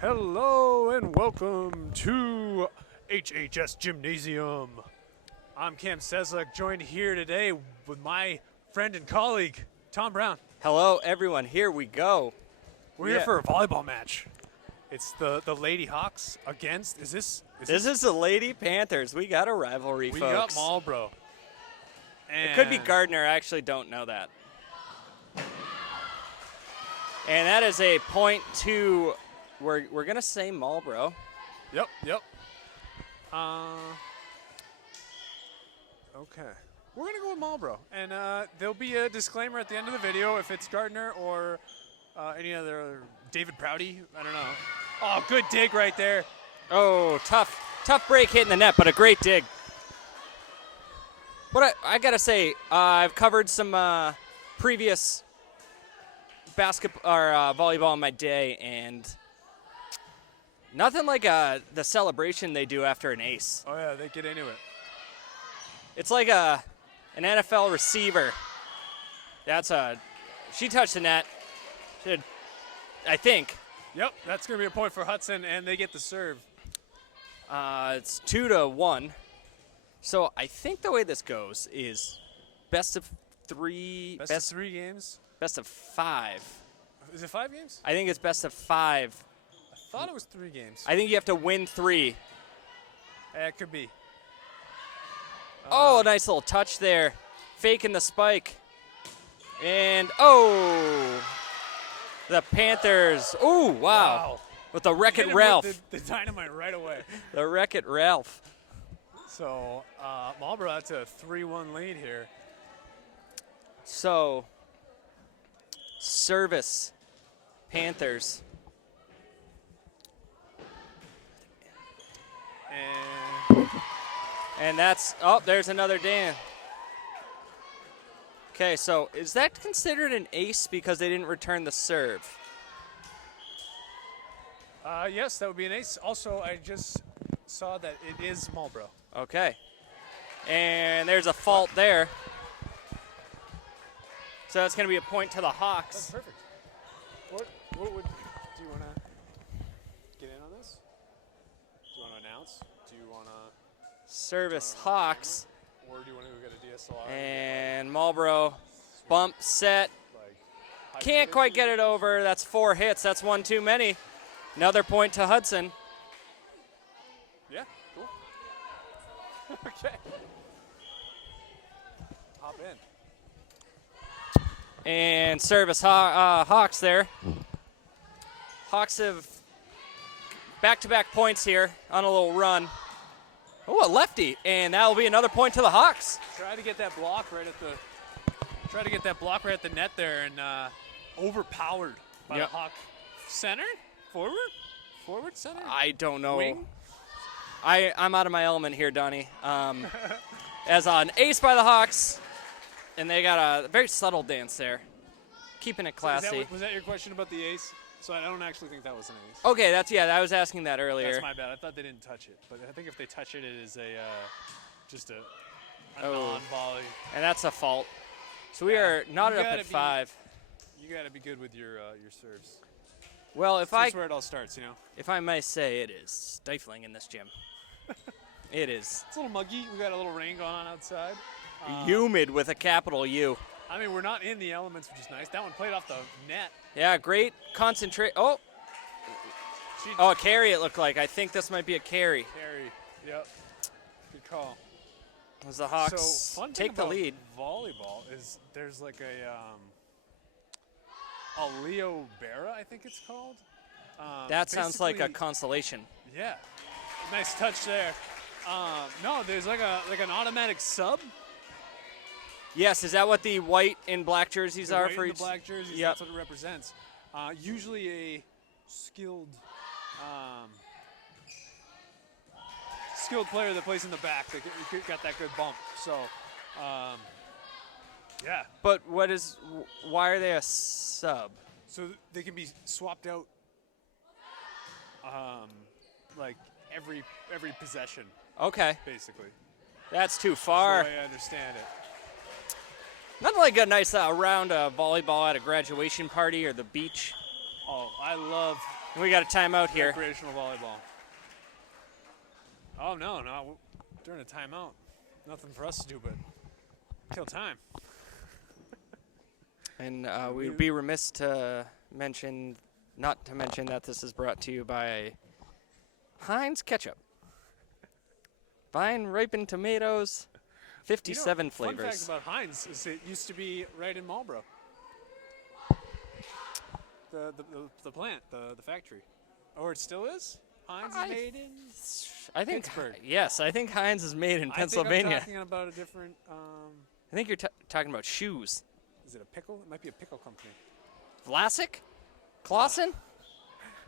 Hello and welcome to HHS Gymnasium. I'm Cam Seslak, joined here today with my friend and colleague, Tom Brown. Hello, everyone. Here we go. We're here for a volleyball match. It's the Lady Hawks against, This is the Lady Panthers. We got a rivalry, we folks. got Marlborough. And It could be Gardner. I actually don't know that. And that is a point to, we're going to say Marlborough. Yep. Okay. We're going to go with Marlborough. And there'll be a disclaimer at the end of the video if it's Gardner or any other, David Prouty. I don't know. Oh, good dig right there. Oh, tough break hitting the net, but a great dig. But I got to say, I've covered some previous basketball or volleyball in my day, and nothing like the celebration they do after an ace. Oh, yeah, they get into it. It's like an NFL receiver. She touched the net. I think. Yep, that's going to be a point for Hudson, and they get the serve. It's 2-1. So I think the way this goes is best of three. Best of 3 games? Best of 5. Is it 5 games? I think it's best of 5. I thought it was 3 games. I think you have to win 3. It could be. Oh, a nice little touch there. Faking the spike. And, the Panthers. Oh, wow. With the Wreck-It Ralph. With the dynamite right away. The Wreck-It Ralph. So, Marlborough, that's a 3-1 lead here. So, service, Panthers. And that's, there's another Dan. Okay, so is that considered an ace because they didn't return the serve? Yes, that would be an ace. Also, I just saw that it is Marlborough. Okay. And there's a fault there. So that's going to be a point to the Hawks. That's perfect. What would, do you want to get in on this? Do you want to announce? Do you want to? Service Hawks. Or do you want to go get a DSLR? And Marlborough, bump, set. Can't quite get it over. That's 4 hits. That's 1 too many. Another point to Hudson. Yeah, cool. Okay. Hop in. And service Hawks there. Hawks have back-to-back points here on a little run. Oh, a lefty, and that will be another point to the Hawks. Try to get that block right at the net there, and overpowered by the Hawk. Center? Forward center? I don't know. Wing? I'm out of my element here, Donnie. As an ace by the Hawks, and they got a very subtle dance there, keeping it classy. Was that your question about the ace? So I don't actually think that was an ace. Okay, I was asking that earlier. That's my bad. I thought they didn't touch it, but I think if they touch it, it is just a non-volley. And that's a fault. So we are knotted up at 5. You got to be good with your serves. Well, That's where it all starts, you know. If I may say, it is stifling in this gym. It is. It's a little muggy. We got a little rain going on outside. Humid with a capital U. I mean, we're not in the elements, which is nice. That one played off the net. Yeah, great concentrate. Oh, a carry it looked like. I think this might be a carry. Carry, yep. Good call. As the Hawks take the lead. Volleyball is there's like a Leo Berra, I think it's called. That sounds like a consolation. Yeah, nice touch there. No, there's like an automatic sub. Yes, is that what the white and black jerseys are for each? The black jerseys, that's what it represents. Usually a skilled player that plays in the back that got that good bump. So, yeah. But why are they a sub? So they can be swapped out like every possession. Okay. Basically. That's too far. That's the way I understand it. Nothing like a nice round of volleyball at a graduation party or the beach. Oh, I love We got a timeout here. recreational volleyball. Oh, no, during a timeout. Nothing for us to do but kill time. And we'd be remiss to mention, not to mention that this is brought to you by Heinz Ketchup. Vine ripened tomatoes, 57 flavors. Fun fact about Heinz is it used to be right in Marlborough. The plant, the factory. Or it still is? Heinz is made in I think Pittsburgh. Yes, I think Heinz is made in Pennsylvania. I think I'm talking about a different. I think you're talking about shoes. Is it a pickle? It might be a pickle company. Vlasic? Clausen?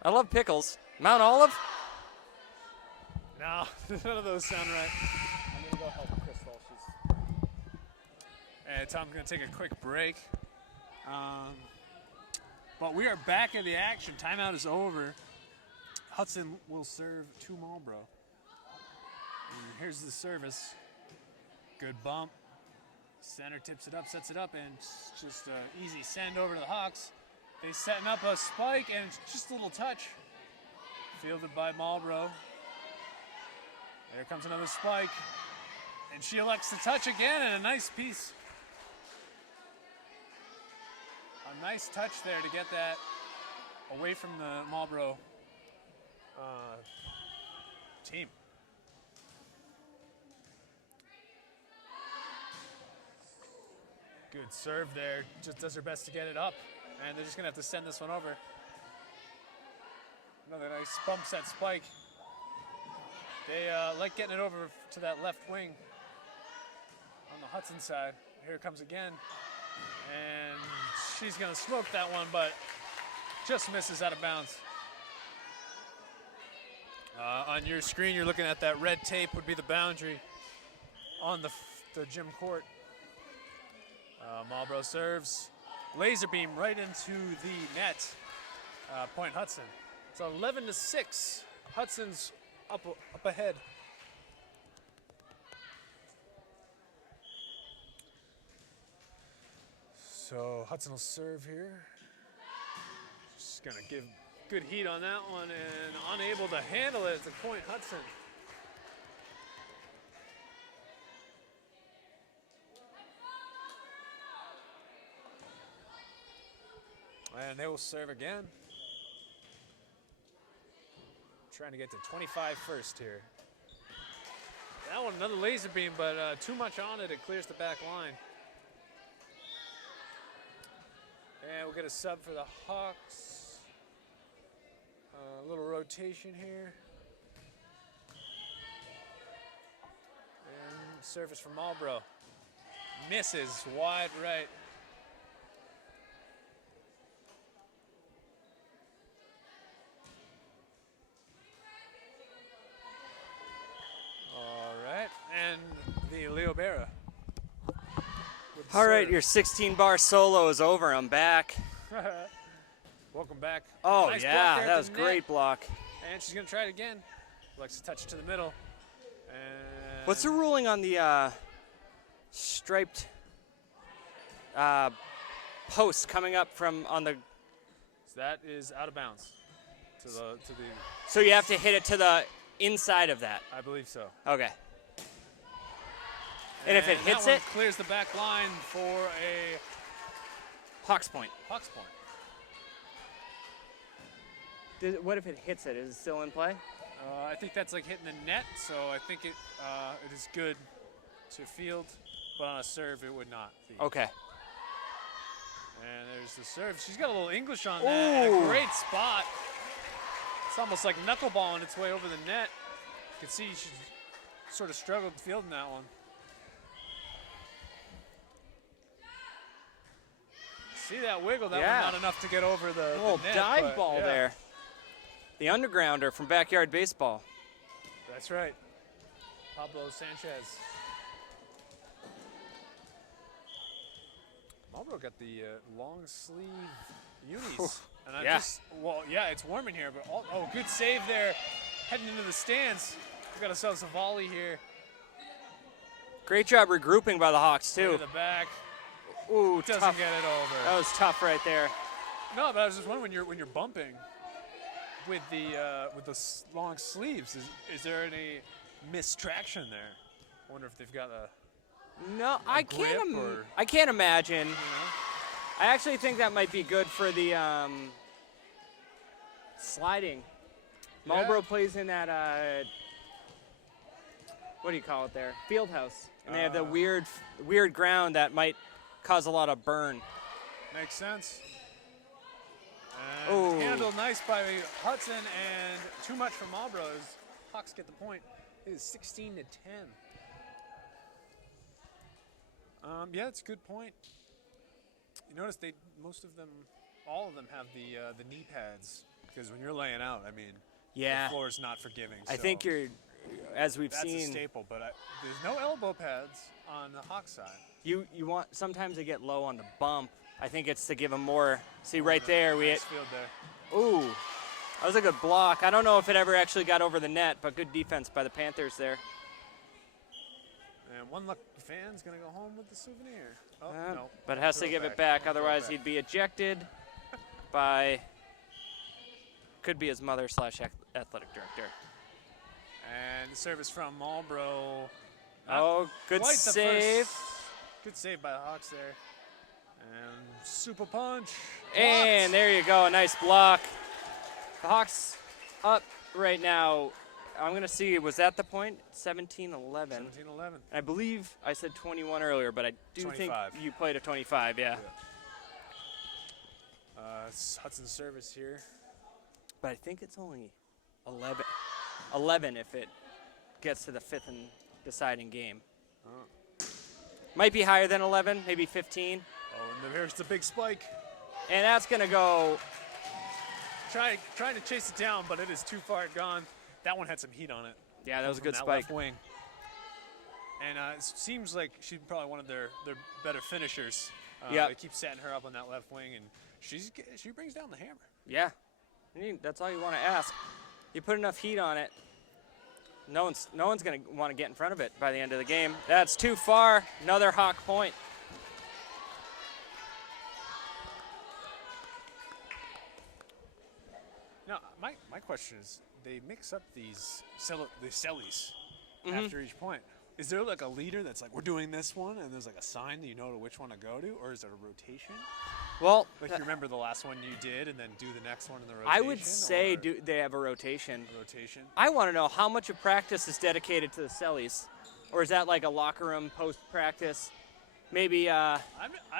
I love pickles. Mount Olive? No, none of those sound right. I'm gonna go help Crystal. And Tom's gonna take a quick break. But we are back in the action. Timeout is over. Hudson will serve to Marlborough. And here's the service. Good bump. Center tips it up, sets it up, and it's just an easy send over to the Hawks. They setting up a spike, and it's just a little touch. Fielded by Marlborough. There comes another spike. And she elects to touch again, and a nice piece. A nice touch there to get that away from the Marlborough team. Good serve there. Just does her best to get it up. And they're just going to have to send this one over. Another nice bump set spike. They like getting it over to that left wing on the Hudson side. Here it comes again. And she's going to smoke that one, but just misses out of bounds. On your screen, you're looking at that red tape would be the boundary on the gym court. Marlborough serves. Laser beam right into the net. Point Hudson. So 11-6. Hudson's up ahead. So Hudson will serve here. Just gonna give good heat on that one and unable to handle it. It's a point Hudson. And they will serve again. Trying to get to 25 first here. That one, another laser beam, but too much on it. It clears the back line. And we'll get a sub for the Hawks. A little rotation here. And service from Marlborough. Misses wide right. And the Leo Berra. All right, your 16-bar solo is over. I'm back. Welcome back. Oh, nice yeah, that was great block. And she's going to try it again. Likes to touch it to the middle. And what's the ruling on the striped post coming up from on the? So that is out of bounds. To the. So you have to hit it to the inside of that. I believe so. Okay. And if it hits it, clears the back line for a Hawks point. Hawks point. What if it hits it? Is it still in play? I think that's like hitting the net, so I think it is good to field, but on a serve it would not be. Okay. And there's the serve. She's got a little English on that. A great spot. It's almost like knuckleballing its way over the net. You can see she sort of struggled fielding that one. See that wiggle? That was not enough to get over the little net, dive ball there. The undergrounder from Backyard Baseball. That's right. Pablo Sanchez. Marlborough got the long sleeve unis. And it's warm in here, but good save there. Heading into the stands. We've got ourselves a volley here. Great job regrouping by the Hawks, too. To the back. Ooh, doesn't tough. get it over. That was tough right there. No, but I was just wondering when you're bumping with the long sleeves, is there any mistraction there? I wonder if they've got No, I grip can't. or- I can't imagine. you know? I actually think that might be good for the sliding. Marlborough plays in that what do you call it there? Field house, and they have the weird ground that might cause a lot of burn. Makes sense. Ooh. And handled nice by Hudson, and too much for Marlborough. As Hawks get the point. It is 16 to 10. Yeah, it's a good point. You notice all of them have the knee pads, because when you're laying out, I mean, Yeah. the floor is not forgiving. I so think as we've that's seen, a staple, but there's no elbow pads on the Hawks side. you want sometimes they get low on the bump. I think it's to give them more. See right there, we Nice field there. ooh, that was a good block. I don't know if it ever actually got over the net, but good defense by the Panthers there. And one lucky fan's gonna go home with the souvenir. Oh no! But has to give it back, otherwise he'd be ejected by, could be his mother / athletic director. And the service from Marlborough. Oh, good Quite the save. Good save by the Hawks there. And super punch. And there you go, a nice block. The Hawks up right now. I'm going to see, was that the point? 17-11. 17-11. I believe I said 21 earlier, but I do 25. think you played a 25, yeah. It's Hudson's service here. But I think it's only 11 if it gets to the fifth and deciding game. Might be higher than 11, maybe 15. Oh, and here's the big spike. And that's going to go. Trying to chase it down, but it is too far gone. That one had some heat on it. Yeah, that was a From good that spike. left wing. And it seems like she's probably one of their better finishers. Yeah. They keep setting her up on that left wing, and she brings down the hammer. Yeah, that's all you want to ask. You put enough heat on it, no one's going to want to get in front of it by the end of the game. That's too far. Another Hawk point. Now, my question is, they mix up the sellies Mm-hmm. after each point. Is there like a leader that's like, we're doing this one, and there's like a sign that you know to which one to go to, or is it a rotation? Well, Like you remember the last one you did, and then do the next one in the rotation? I would say or they have a rotation. rotation. I want to know how much of practice is dedicated to the Sellies, or is that like a locker room post practice? Maybe. I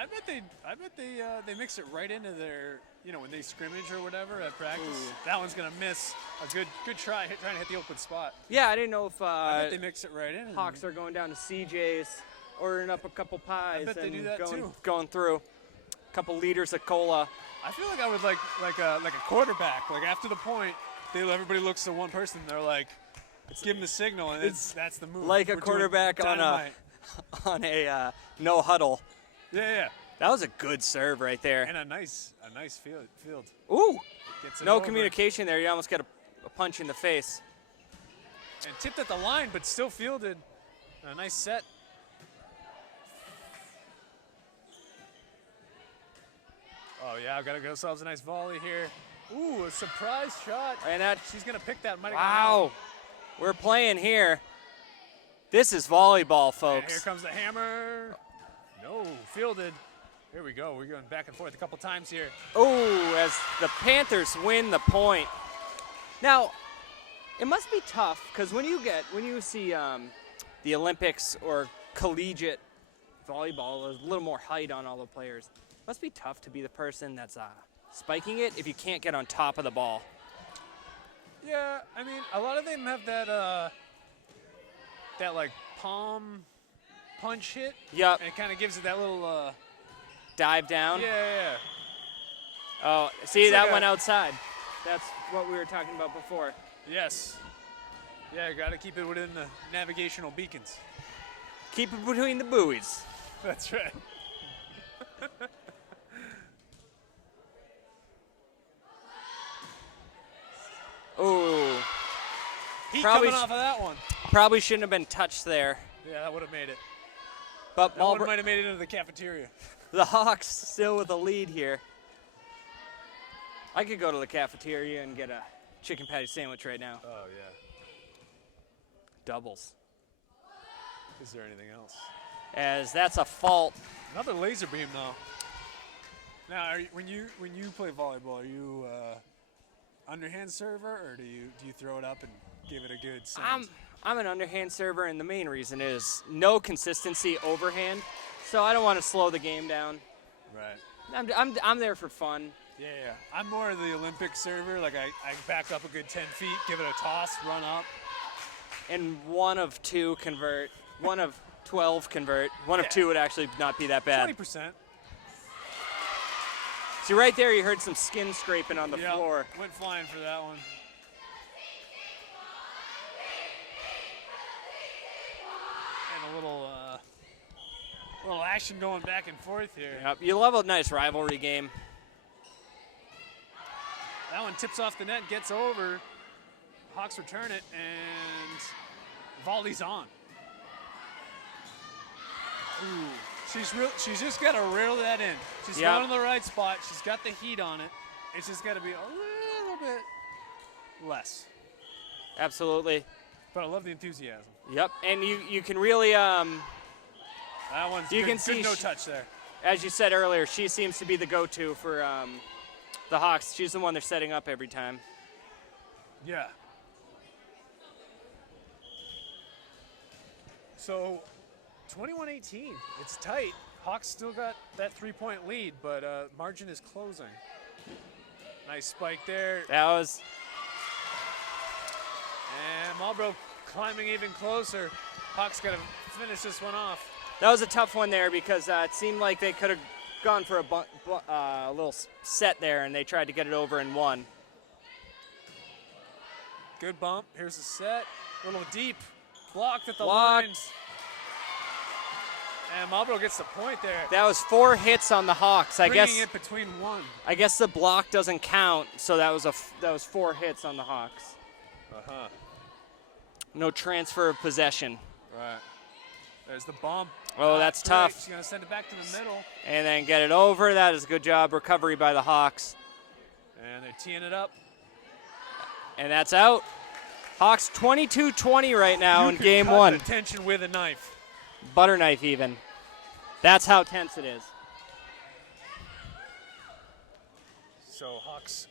bet they mix it right into their, when they scrimmage or whatever at practice. Ooh. That one's gonna miss a good try trying to hit the open spot. Yeah, I didn't know if I bet they mix it right in. Hawks are going down to CJ's, ordering up a couple pies, bet they and do that too. going through a couple liters of cola. I feel like I would like a quarterback. Like after the point, everybody looks to one person. They're like, give them the signal, and that's the move. Like a We're doing quarterback on a no huddle. Yeah. That was a good serve right there. And a nice field. Ooh, Gets it no over. communication there. You almost got a punch in the face. And tipped at the line, but still fielded. A nice set. Oh yeah, got to go ourselves a nice volley here. Ooh, a surprise shot. And She's gonna pick that. Might have wow, we're playing here. This is volleyball, And folks. here comes the hammer. No, fielded. Here we go. We're going back and forth a couple times here. Oh, as the Panthers win the point. Now, it must be tough because when you see the Olympics or collegiate volleyball, there's a little more height on all the players. It must be tough to be the person that's spiking it if you can't get on top of the ball. Yeah, I mean, a lot of them have that like palm punch hit. Yep. And it kind of gives it that little. Dive down. Yeah. Oh, see, It's that like went outside. That's what we were talking about before. Yes. Yeah, got to keep it within the navigational beacons. Keep it between the buoys. That's right. Ooh, Heat Probably coming off of that one. probably shouldn't have been touched there. Yeah, that would have made it. But That one Marlborough, might have made it into the cafeteria. the Hawks still with a lead here. I could go to the cafeteria and get a chicken patty sandwich right now. Oh, yeah. Doubles. Is there anything else? As that's a fault. Another laser beam, though. Now, when you play volleyball, are you underhand server, or do you throw it up and give it a good send? I'm an underhand server, and the main reason is no consistency overhand. So I don't want to slow the game down. Right. I'm there for fun. Yeah. I'm more of the Olympic server. Like I back up a good 10 feet, give it a toss, run up. And 1 of 2 convert. 1 of 12 convert. 1 of 2 would actually not be that bad. 20%. See, right there, you heard some skin scraping on the floor. Went flying for that one. And a little action going back and forth here. Yep, you love a nice rivalry game. That one tips off the net, gets over. Hawks return it, and volley's on. Ooh, she's just got to reel that in. She's going in the right spot. She's got the heat on it. It's just got to be a little bit less. Absolutely. But I love the enthusiasm. Yep, and you can really that one's you good, can see no touch there. As you said earlier, she seems to be the go-to for the Hawks. She's the one they're setting up every time. Yeah. So, 21-18. It's tight. Hawks still got that 3-point lead, but margin is closing. Nice spike there. That was. And Marlborough climbing even closer. Hawks got to finish this one off. That was a tough one there because it seemed like they could have gone for a little set there, and they tried to get it over and won. Good bump. Here's the set. A little deep. Blocked at the Blocked. lines. And Marlborough gets the point there. That was 4 hits on the Hawks. I guess it between 1. I guess the block doesn't count, so that was 4 hits on the Hawks. Uh-huh. No transfer of possession. Right. There's the bump. Oh, that's tough. She's going to send it back to the middle. And then get it over. That is a good job. Recovery by the Hawks. And they're teeing it up. And that's out. Hawks 22-20 right now in game cut 1. The tension with a knife. Butter knife even. That's how tense it is. So Hawks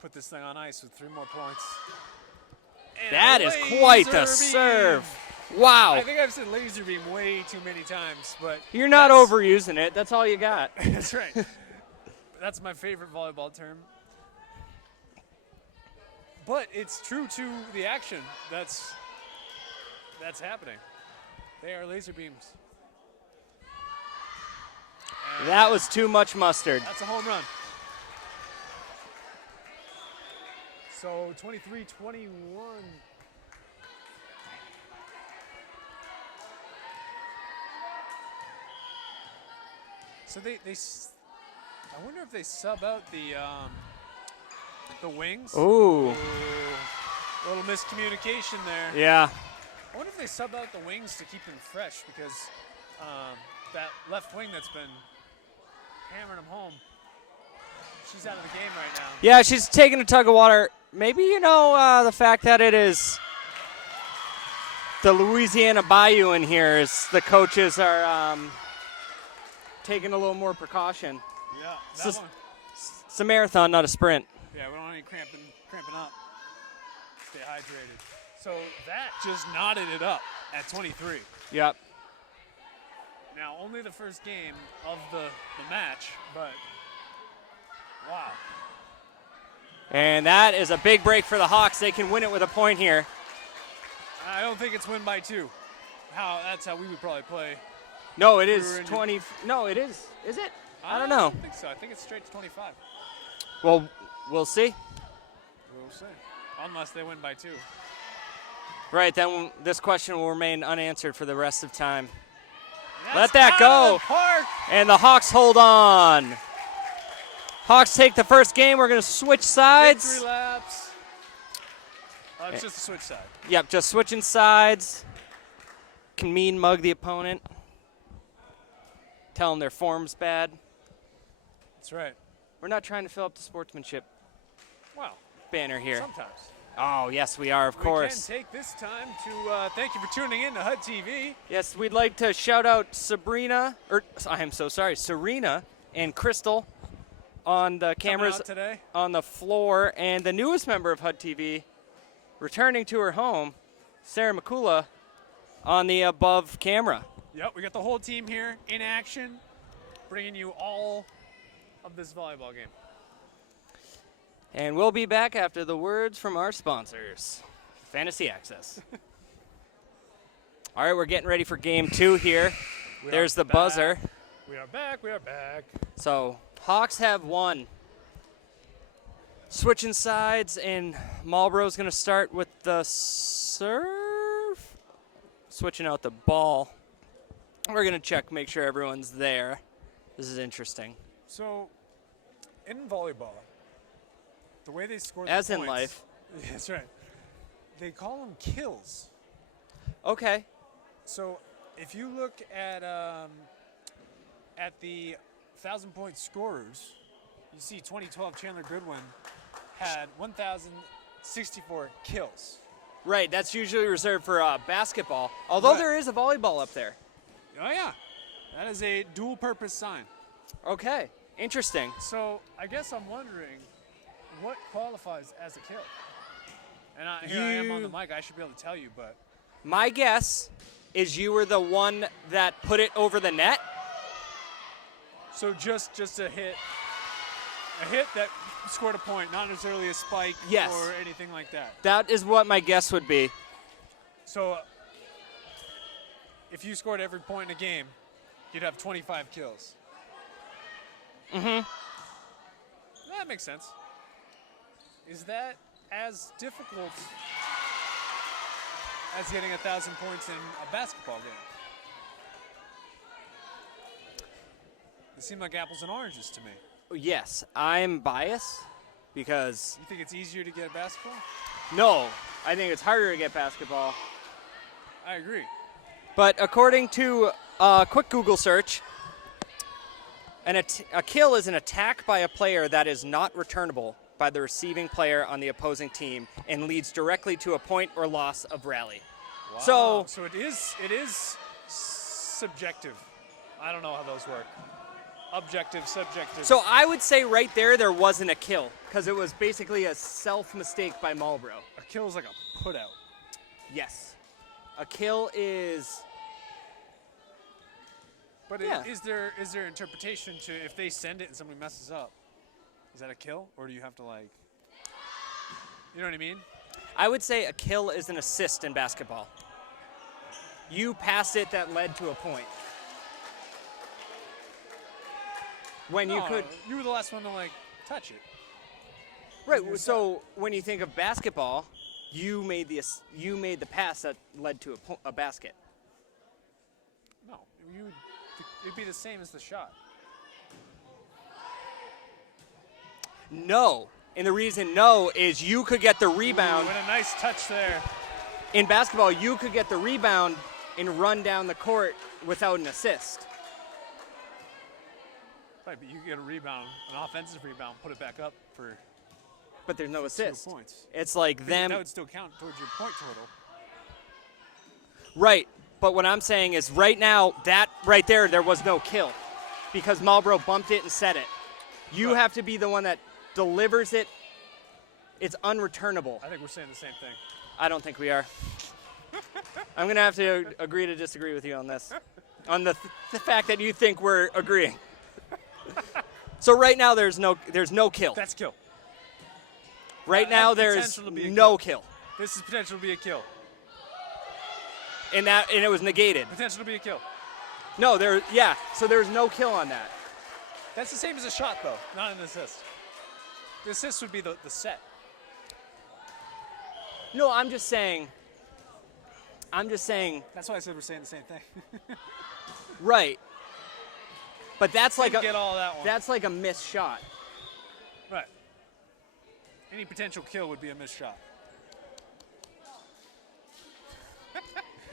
put this thing on ice with 3 more points. And that is quite the serve. Wow. I think I've said laser beam way too many times, but you're not overusing it. That's all you got. That's right. That's my favorite volleyball term. But it's true to the action that's happening. They are laser beams. And that was too much mustard. That's a home run. So 23-21. So they I wonder if they sub out the wings. Ooh. A little miscommunication there. Yeah. I wonder if they sub out the wings to keep them fresh, because that left wing that's been hammering them home, she's out of the game right now. Yeah, she's taking a tug of water. Maybe, the fact that it is the Louisiana Bayou in here is the coaches are taking a little more precaution. Yeah, it's a marathon, not a sprint. Yeah, we don't want any cramping up. Stay hydrated. So that just knotted it up at 23. Yep. Now, only the first game of the match, but wow. And that is a big break for the Hawks. They can win it with a point here. I don't think it's win by 2. That's how we would probably play. No, it is 20. No, it is. Is it? I don't know. I don't think so. I think it's straight to 25. Well, we'll see. We'll see. Unless they win by 2. Right, then this question will remain unanswered for the rest of time. That's let that go. And the Hawks hold on. Hawks take the first game. We're going to switch sides. Victory laps. It's just a switch side. Yep, just switching sides. Can mean mug the opponent. Tell them their form's bad. That's right. We're not trying to fill up the sportsmanship Well, banner here. sometimes. Oh, yes, we are, of course. We can take this time to thank you for tuning in to HUD-TV. Yes, we'd like to shout out Serena and Crystal on the cameras today. on the floor, and the newest member of HUD-TV, returning to her home, Sarah McCula, on the above camera. Yep, we got the whole team here in action, bringing you all of this volleyball game. And we'll be back after the words from our sponsors, Fantasy Access. All right, we're getting ready for game 2 here. There's the buzzer. We are back. We are back. So Hawks have won. Switching sides, and Marlborough's going to start with the serve. Switching out the ball. We're going to check, make sure everyone's there. This is interesting. So, in volleyball, the way they score the As points, in life. That's right. They call them kills. Okay. So, if you look at the 1,000-point scorers, you see 2012 Chandler Goodwin had 1,064 kills. Right, that's usually reserved for basketball, although Right. there is a volleyball up there. Oh, yeah. That is a dual-purpose sign. Okay, interesting. So, I guess I'm wondering what qualifies as a kill. And here I am on the mic. I should be able to tell you, but... My guess is you were the one that put it over the net. So just a hit that scored a point, not necessarily a spike Yes. or anything like that. That is what my guess would be. So if you scored every point in a game, you'd have 25 kills. Mm-hmm. That makes sense. Is that as difficult as getting 1,000 points in a basketball game? They seem like apples and oranges to me. Yes, I'm biased because You think it's easier to get basketball? no, I think it's harder to get basketball. I agree. But according to a quick Google search, a kill is an attack by a player that is not returnable by the receiving player on the opposing team and leads directly to a point or loss of rally. Wow. So it is subjective. I don't know how those work. Objective, subjective. So I would say right there wasn't a kill because it was basically a self-mistake by Marlborough. a kill is like a put out. Yes. A kill is... But Yeah. is there interpretation to if they send it and somebody messes up? Is that a kill, or do you have to like? You know what I mean? I would say a kill is an assist in basketball. You passed it that led to a point. When you No, could... You were the last one to like touch it. Right, You're so when you think of basketball, you made the pass that led to a basket. No, it'd be the same as the shot. No. And the reason no is you could get the rebound. What a nice touch there. In basketball, you could get the rebound and run down the court without an assist. Right, but you get a rebound, an offensive rebound, put it back up for But there's no 2 assist. points. It's like them. That would still count towards your point total. Right. But what I'm saying is right now, that right there was no kill because Marlborough bumped it and set it. You Right. have to be the one that delivers it. It's unreturnable. I think we're saying the same thing. I don't think we are. I'm going to have to agree to disagree with you on this, on the fact that you think we're agreeing. So right now there's no kill. That's kill. Right that now has there's potential to be a no kill. This is potential to be a kill. And it was negated. Potential to be a kill. No, so there's no kill on that. That's the same as a shot, though, not an assist. The assist would be the set. No, I'm just saying. That's why I said we're saying the same thing. Right. But that's like Didn't get all that one. that's like a missed shot. Right. Any potential kill would be a missed shot.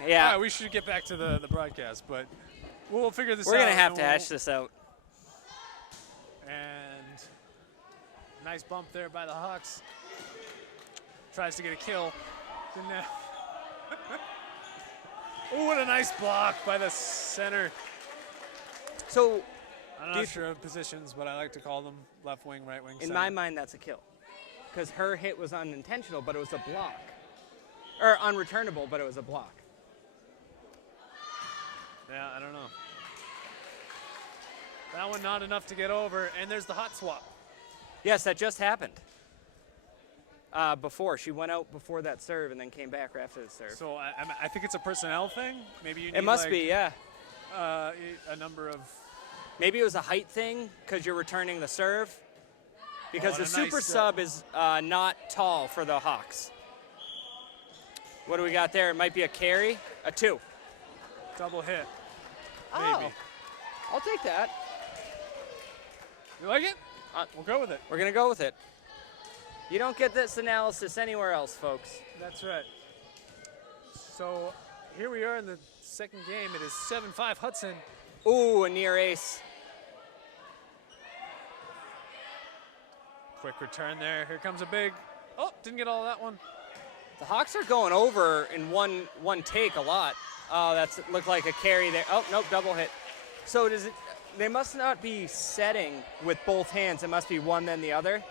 Yeah. All right, we should get back to the broadcast, but we'll figure this out. We're gonna have and to hash this out. And Nice bump there by the Hawks. Tries to get a kill. Didn't have. Oh, what a nice block by the center. So, I'm not sure of positions, but I like to call them left wing, right wing. in my mind, that's a kill. Because her hit was unintentional, but it was a block. Or unreturnable, but it was a block. Yeah, I don't know. That one not enough to get over, and there's the hot swap. Yes, that just happened. Before. She went out before that serve and then came back right after the serve. So I think it's a personnel thing. Maybe you need It must be, yeah. a number of. Maybe it was a height thing because you're returning the serve. Because the super nice, sub is not tall for the Hawks. What do we got there? It might be a carry, a 2. Double hit. Oh, Maybe. I'll take that. You like it? We'll go with it. We're going to go with it. You don't get this analysis anywhere else, folks. That's right. So here we are in the second game. It is 7-5 Hudson. Ooh, a near ace. Quick return there. Here comes a big. Oh, didn't get all of that one. The Hawks are going over in one take a lot. Oh, that's looked like a carry there. Oh, nope, double hit. So does it? They must not be setting with both hands. It must be one then the other.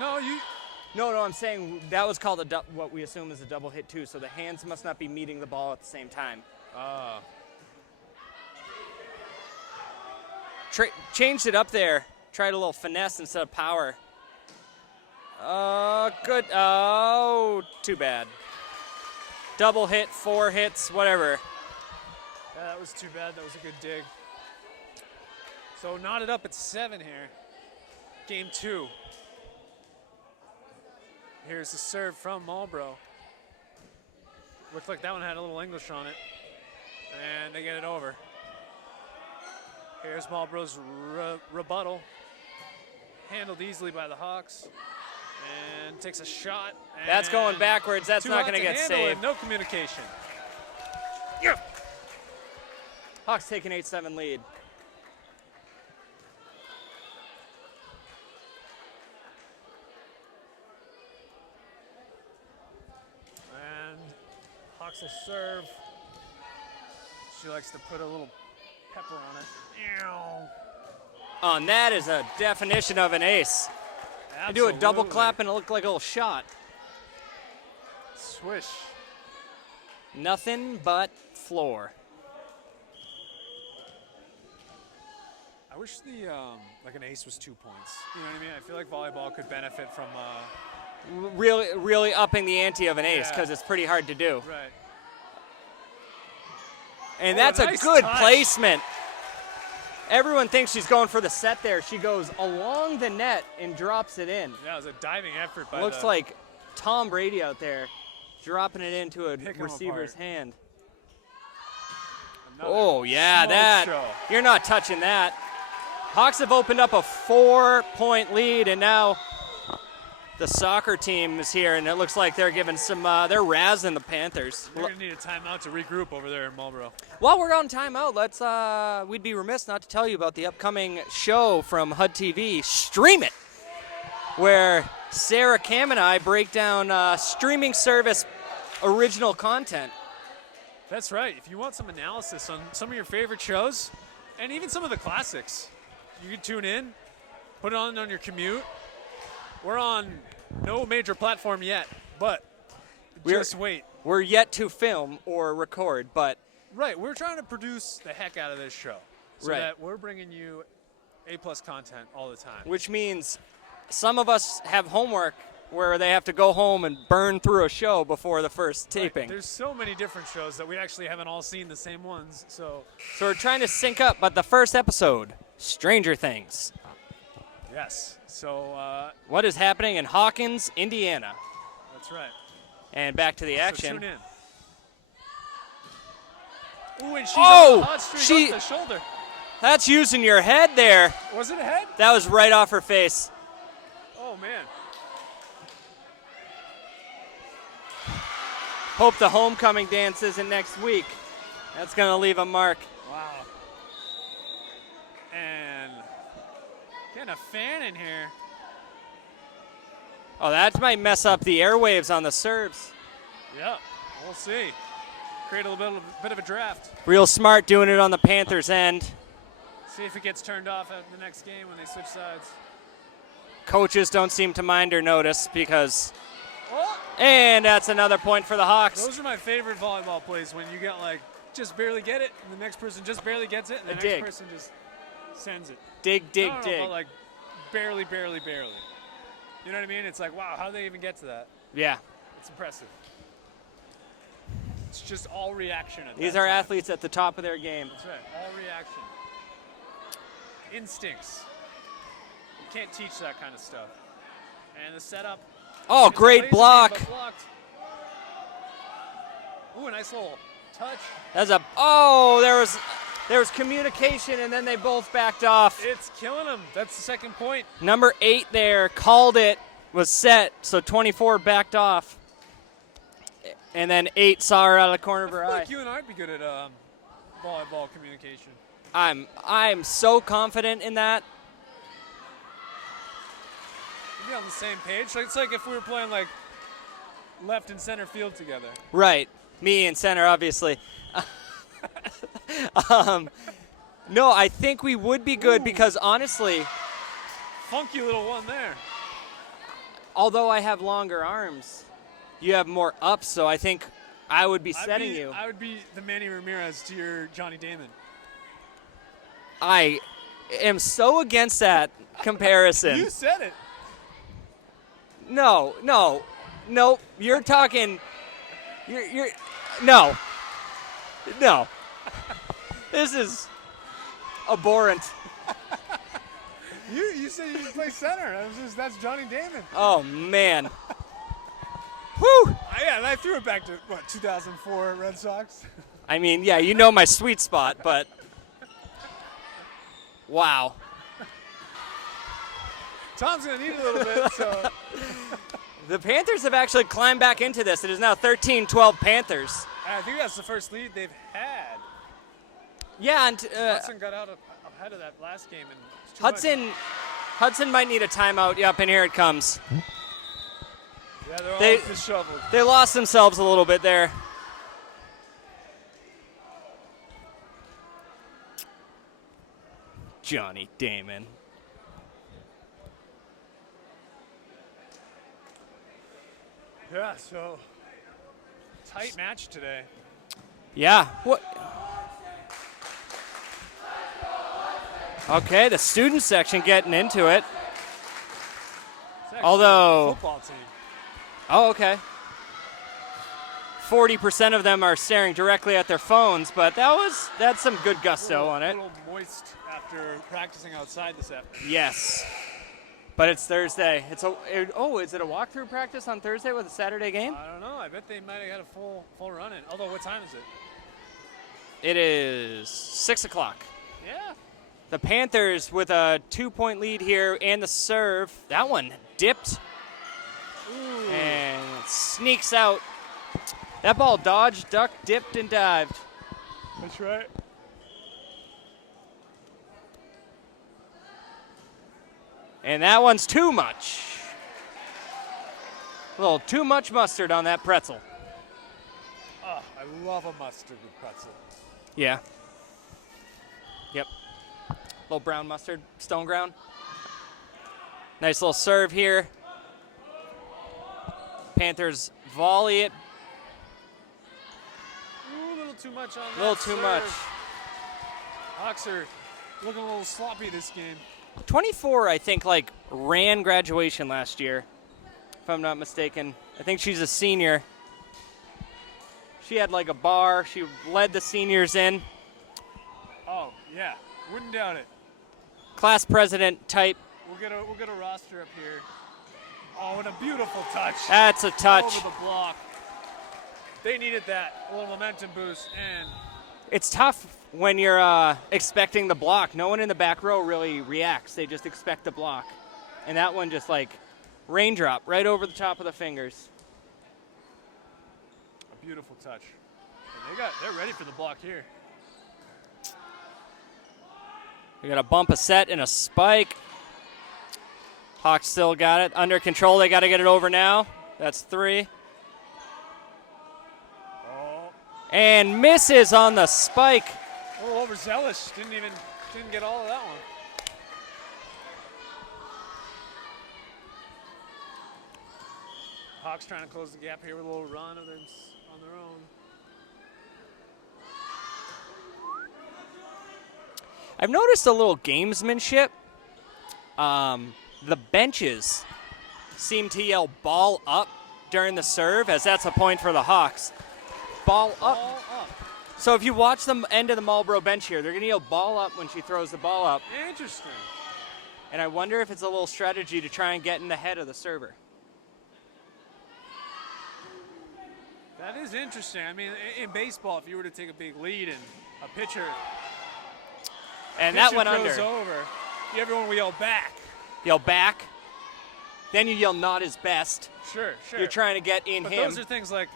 No, you. No, I'm saying that was called what we assume is a double hit too. So the hands must not be meeting the ball at the same time. Changed it up there. Tried a little finesse instead of power. Good. Oh, too bad. Double hit, 4 hits, whatever. Yeah, that was too bad. That was a good dig. So knotted up at 7 here. Game 2. Here's the serve from Marlborough. Looked like that one had a little English on it. And they get it over. Here's Marlborough's rebuttal. Handled easily by the Hawks. And takes a shot. That's going backwards. That's not going to get saved. No communication. Yeah. Hawks take an 8-7 lead. And Hawks will serve. She likes to put a little pepper on it. Oh, and that is a definition of an ace. You do a double clap and it looked like a little shot. Swish. Nothing but floor. I wish the like an ace was 2 points. You know what I mean? I feel like volleyball could benefit from really upping the ante of an ace because it's pretty hard to do. Right. And that's nice a good touch. placement. Everyone thinks she's going for the set there. She goes along the net and drops it in. Yeah, it was a diving effort by Looks like Tom Brady out there dropping it into a receiver's hand. Oh, yeah, that. You're not touching that. Hawks have opened up a 4-point lead, and now the soccer team is here, and it looks like they're giving some, they're razzing the Panthers. They're going to need a timeout to regroup over there in Marlborough. While we're on timeout, we'd be remiss not to tell you about the upcoming show from HUD-TV, Stream It, where Sarah Cam and I break down streaming service original content. That's right. If you want some analysis on some of your favorite shows, and even some of the classics, you can tune in, put it on your commute. We're on no major platform yet, but just wait. We're yet to film or record, but... Right, we're trying to produce the heck out of this show so that we're bringing you A-plus content all the time. Which means some of us have homework where they have to go home and burn through a show before the first taping. There's so many different shows that we actually haven't all seen the same ones, so we're trying to sync up, but the first episode, Stranger Things. Yes. So what is happening in Hawkins, Indiana? That's right. And back to the action. So tune in. Ooh, and she's on the hot streak off the shoulder. That's using your head there. Was it a head? That was right off her face. Oh, man. Hope the homecoming dance isn't next week. That's going to leave a mark. Wow. And getting a fan in here. Oh, that might mess up the airwaves on the serves. Yeah, we'll see. Create a little bit of a draft. Real smart doing it on the Panthers' end. See if it gets turned off at the next game when they switch sides. Coaches don't seem to mind or notice because... Oh! And that's another point for the Hawks. Those are my favorite volleyball plays when you get like, just barely get it, and the next person just barely gets it, and the next person just sends it. Dig, dig, no, dig. But like barely. You know what I mean? It's like, wow, how did they even get to that? Yeah. It's impressive. It's just all reaction. These are athletes at the top of their game. That's right, all reaction. Instincts. You can't teach that kind of stuff. And the setup. Oh, great block. Ooh, a nice little touch. That's there was communication, and then they both backed off. It's killing them. That's the second point. Number 8 there called it, was set, so 24 backed off. And then 8 saw her out of the corner of her eye. I feel like you and I'd be good at volleyball communication. I'm so confident in that. We'd be on the same page. So it's like if we were playing like left and center field together. Right. Me and center, obviously. No, I think we would be good because honestly, funky little one there. Although I have longer arms, you have more ups, so I think I would be setting you. I would be the Manny Ramirez to your Johnny Damon. I am so against that comparison. You said it. No. You're talking. You're. No. This is abhorrent. You said you play center. That's Johnny Damon. Oh man. Whew. Yeah, and I threw it back to 2004 Red Sox. I mean, yeah, you know my sweet spot, but wow. Tom's gonna need a little bit, so. The Panthers have actually climbed back into this. It is now 13-12 Panthers. I think that's the first lead they've had. Yeah, and Hudson got out ahead of that last game. And Hudson might need a timeout. Yep, and here it comes. Yeah, they're all disheveled. They lost themselves a little bit there. Johnny Damon. Yeah, so tight match today. Yeah. What? Okay, the student section getting into it. Although, football team. Oh, okay. 40% of them are staring directly at their phones, but that's some good gusto on it. A little moist after practicing outside this afternoon. Yes. But it's Thursday. Is it a walkthrough practice on Thursday with a Saturday game? I don't know. I bet they might have had a full run in. Although, what time is it? It is 6 o'clock. Yeah. The Panthers with a 2-point lead here and the serve. That one dipped. Ooh. And sneaks out. That ball dodged, ducked, dipped, and dived. That's right. And that one's too much. A little too much mustard on that pretzel. Oh, I love a mustard with pretzel. Yeah. Yep. A little brown mustard, stone ground. Nice little serve here. Panthers volley it. Ooh, a little too much on that. A little too much. Hawks are looking a little sloppy this game. 24, I think, ran graduation last year, if I'm not mistaken. I think she's a senior. She had a bar. She led the seniors in. Oh, yeah. Wouldn't doubt it. Class president type. We'll get a roster up here. Oh, what a beautiful touch. That's a touch. Over the block. They needed that. A little momentum boost. And it's tough when you're expecting the block. No one in the back row really reacts. They just expect the block. And that one just raindrop right over the top of the fingers. A beautiful touch. And they're ready for the block here. We got a bump, a set, and a spike. Hawks still got it under control. They got to get it over now. That's 3. Oh. And misses on the spike. A little overzealous. Didn't get all of that one. Hawks trying to close the gap here with a little run on their own. I've noticed a little gamesmanship. The benches seem to yell ball up during the serve, as that's a point for the Hawks. Ball up. Ball up. So if you watch the end of the Marlborough bench here, they're going to yell ball up when she throws the ball up. Interesting. And I wonder if it's a little strategy to try and get in the head of the server. That is interesting. I mean, in baseball, if you were to take a big lead and a pitcher And that went throws under. over, everyone will yell back. Yell back. Then you yell not his best. Sure. You're trying to get in But him. those are things like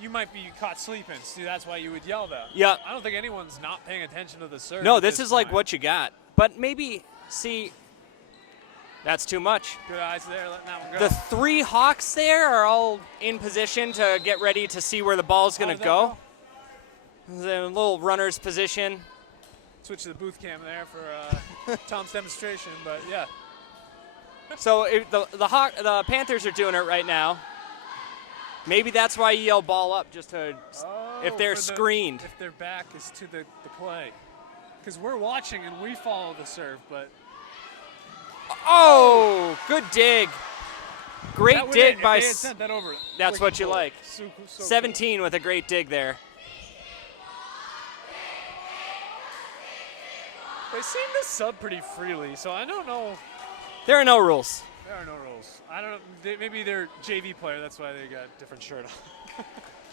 you might be caught sleeping. See, that's why you would yell that. Yeah. I don't think anyone's not paying attention to the serve. No, at this is like point. what you got. But maybe, see, that's too much. Good eyes there, letting that one go. The 3 Hawks there are all in position to get ready to see where the ball's How going did to that go. The little runner's position. Switch to the booth cam there for Tom's demonstration, but yeah. So the Panthers are doing it right now. Maybe that's why you yell ball up, just to if they're screened. If their back is to the play. Because we're watching and we follow the serve, but Oh, good dig. Great dig by. If they had sent that over. That's what you cool. like. So 17 with a great dig there. They seem to sub pretty freely, so I don't know. There are no rules. There are no rules. I don't know. Maybe they're JV player. That's why they got a different shirt on.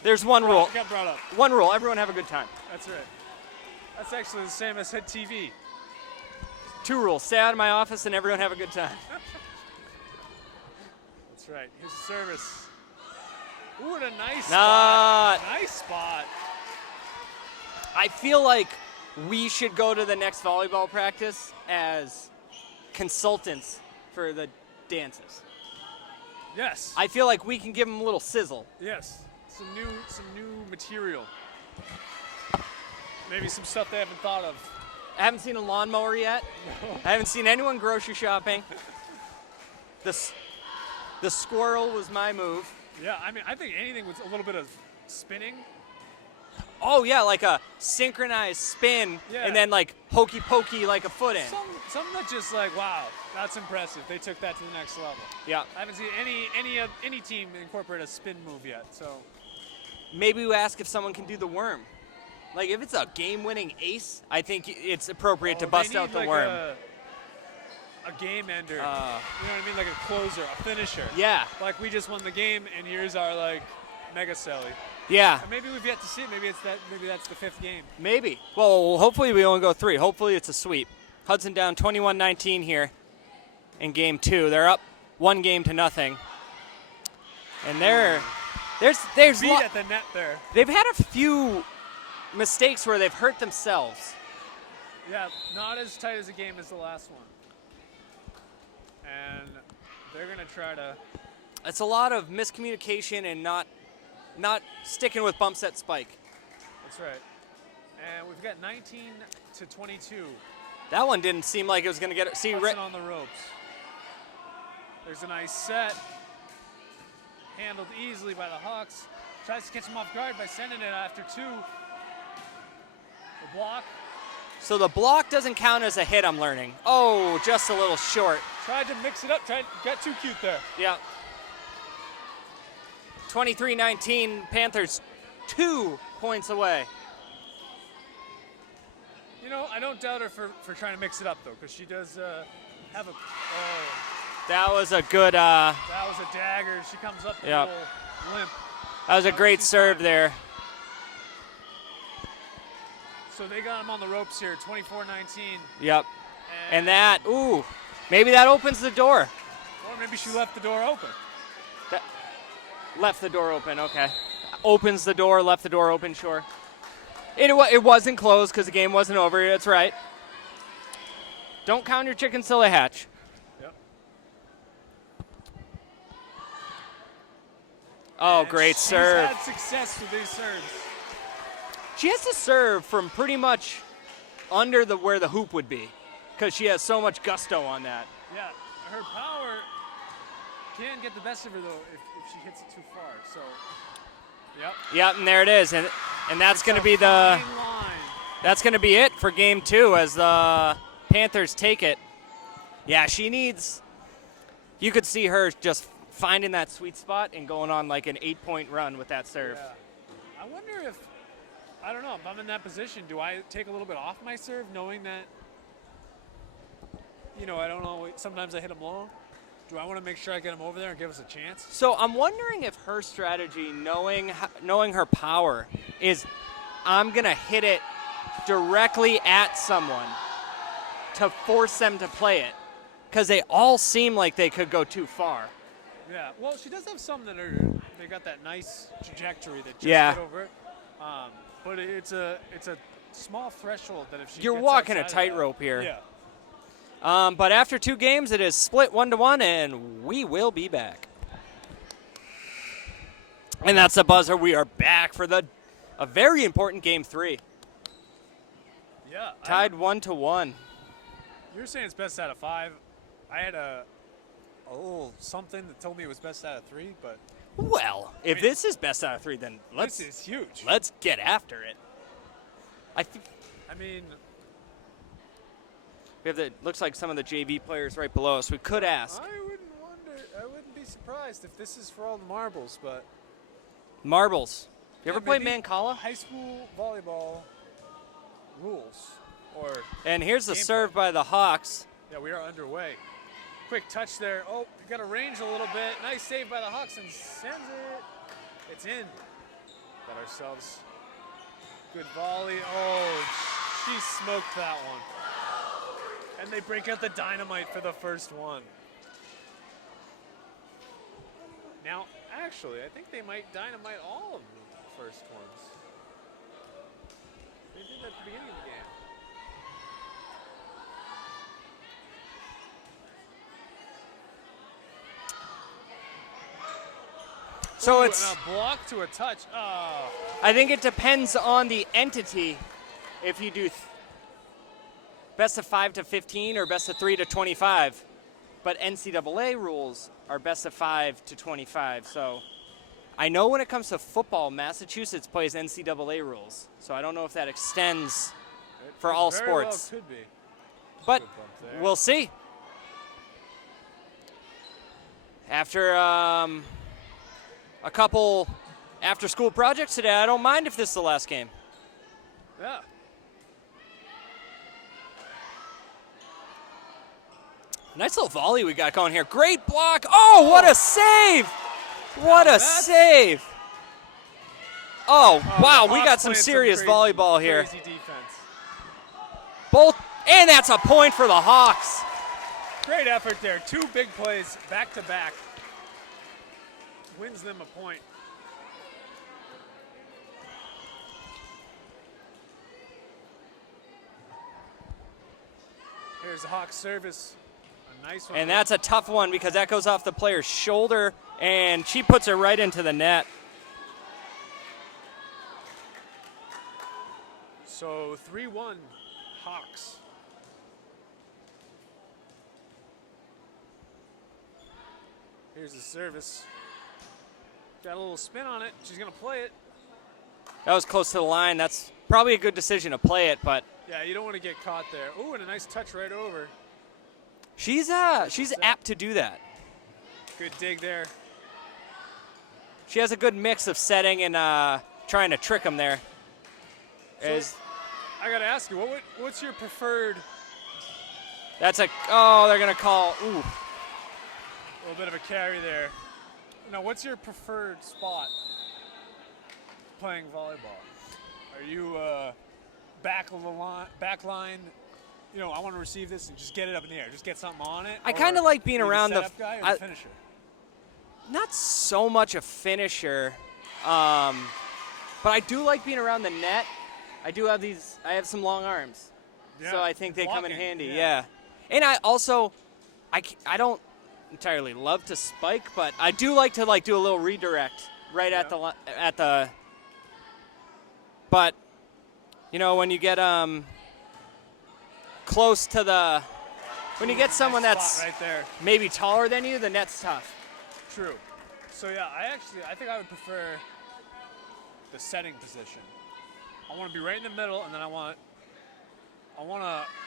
There's one rule. Got brought up. One rule. Everyone have a good time. That's right. That's actually the same as HUD-TV. 2 rules. Stay out of my office and everyone have a good time. That's right. Here's the service. Ooh, and a nice Not. spot. Nice spot. I feel like we should go to the next volleyball practice as consultants for the dances. Yes. I feel like we can give them a little sizzle. Yes. Some new material. Maybe some stuff they haven't thought of. I haven't seen a lawnmower yet. No. I haven't seen anyone grocery shopping. The squirrel was my move. Yeah, I mean, I think anything with a little bit of spinning. Oh yeah, like a synchronized spin, Yeah. and then like hokey pokey like a foot in. Something that just like, wow, that's impressive. They took that to the next level. Yeah. I haven't seen any team incorporate a spin move yet. So Maybe we ask if someone can do the worm. Like if it's a game-winning ace, I think it's appropriate to bust they out need the like worm. A game ender. You know what I mean? Like a closer, a finisher. Yeah. Like we just won the game, and here's our like mega celly. Yeah. And maybe we've yet to see it. Maybe that's the 5th game. Maybe. Well, hopefully we only go 3. Hopefully it's a sweep. Hudson down 21-19 here in game 2. They're up 1 game to nothing. And there's Beat at the net there. they've had a few mistakes where they've hurt themselves. Yeah, not as tight as a game as the last one. And they're gonna try to. It's a lot of miscommunication and not sticking with bump set spike. That's right. And we've got 19-22. That one didn't seem like it was going to get it. See, Hudson on the ropes. There's a nice set. Handled easily by the Hawks. Tries to catch him off guard by sending it after 2. The block. So the block doesn't count as a hit, I'm learning. Oh, just a little short. Tried to mix it up. Got too cute there. Yeah. 23-19, Panthers 2 points away. You know, I don't doubt her for trying to mix it up, though, because she does have a... Oh, That was a good, that was a dagger. She comes up with Yep. a little limp. that was a great serve there. So they got him on the ropes here, 24-19. Yep. And that, ooh, maybe that opens the door. Or maybe she left the door open. That left the door open, okay. Opens the door, left the door open, sure. It wasn't closed because the game wasn't over. That's right. Don't count your chickens till they hatch. Yep. Oh, And great she's serve. had success with these serves. She has to serve from pretty much under where the hoop would be because she has so much gusto on that. Yeah, her power can get the best of her, though, if she hits it too far. So, yep. Yep, and there it is. And that's going to be that's going to be it for game 2 as the Panthers take it. Yeah, she needs – you could see her just finding that sweet spot and going on like an 8-point run with that serve. Yeah. I wonder if – I don't know. If I'm in that position, do I take a little bit off my serve knowing that – I don't know. Sometimes I hit them long. Do I want to make sure I get them over there and give us a chance? So I'm wondering if her strategy, knowing her power, is I'm going to hit it directly at someone to force them to play it because they all seem like they could go too far. Yeah. Well, she does have some that they got that nice trajectory that just get over it. But it's a small threshold that if she You're gets walking a outside of tightrope here. Yeah. But after 2 games, it is split 1-1, and we will be back. And that's the buzzer. We are back for a very important game 3. Yeah. Tied 1-1. You're saying it's best out of 5. I had a little something that told me it was best out of 3, but Well, if this is best out of 3, then this is huge. let's get after it. I mean, we have looks like some of the JV players right below us. We could ask. I wouldn't be surprised if this is for all the marbles, but Marbles. You ever play maybe Mancala? high school volleyball rules or And here's the Game serve by the Hawks. yeah, we are underway. Quick touch there. Oh, you got to range a little bit. Nice save by the Hawks and sends it. It's in. Got ourselves good volley. Oh, she smoked that one. And they break out the dynamite for the first one. Now, actually, I think they might dynamite all of the first ones. They did that at the beginning of the game. So Ooh, it's. and a block to a touch. Oh. I think it depends on the entity. If you do best of 5 to 15 or best of 3 to 25, but NCAA rules are best of 5 to 25. So I know when it comes to football, Massachusetts plays NCAA rules. So I don't know if that extends for all Very sports. well could be. But Good bump there. we'll see. After a couple after-school projects today, I don't mind if this is the last game. Yeah. Nice little volley we got going here. Great block. Oh, what a save! What a save! Oh, wow, we Hawks got some playing serious crazy, volleyball here. Crazy defense. And that's a point for the Hawks. Great effort there. 2 big plays back to back. Wins them a point. Here's the Hawks service. A nice one. And that's a tough one because that goes off the player's shoulder, and she puts it right into the net. So 3-1 Hawks. Here's the service. Got a little spin on it. She's going to play it. That was close to the line. That's probably a good decision to play it, but Yeah, you don't want to get caught there. Ooh, and a nice touch right over. she's apt to do that. Good dig there. She has a good mix of setting and trying to trick him there. So, I got to ask you, what's your preferred? They're going to call. Ooh. A little bit of a carry there. Now, what's your preferred spot playing volleyball? Are you back line? You know, I want to receive this and just get it up in the air. Just get something on it. I kind of like being around the setup guy or the finisher. Not so much a finisher, but I do like being around the net. I have some long arms, Yeah, so I think they come in blocking, handy. yeah. Yeah, and I don't entirely love to spike, but I do like to do a little redirect right at the. But you know, when you get close to the, when you get someone that's right there. maybe taller than you, the net's tough. True. So yeah, I think I would prefer the setting position. I want to be right in the middle, and then I want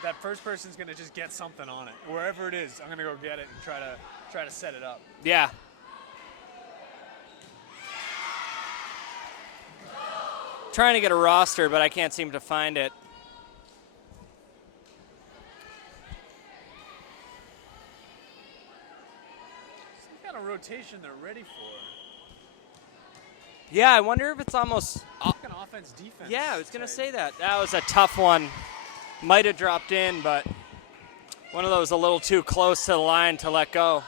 that first person's gonna just get something on it, wherever it is. I'm gonna go get it and try to set it up. Yeah. Trying to get a roster, but I can't seem to find it. Some kind of rotation they're ready for. Yeah, I wonder if it's almost. Like an offense defense. Yeah, I was gonna type. say that. That was a tough one. Might have dropped in, but one of those a little too close to the line to let go.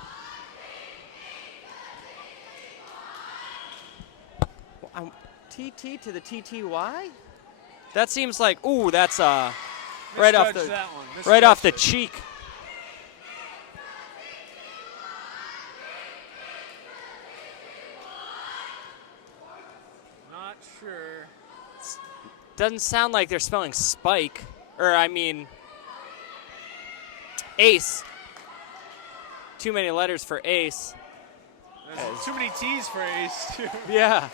TT to the TTY? That seems like, ooh, that's right off the that one. right off the Misjudged it. cheek. Not sure. Doesn't sound like they're spelling spike, or I mean ace. Too many letters for ace. There's too many T's for ace, too. Yeah.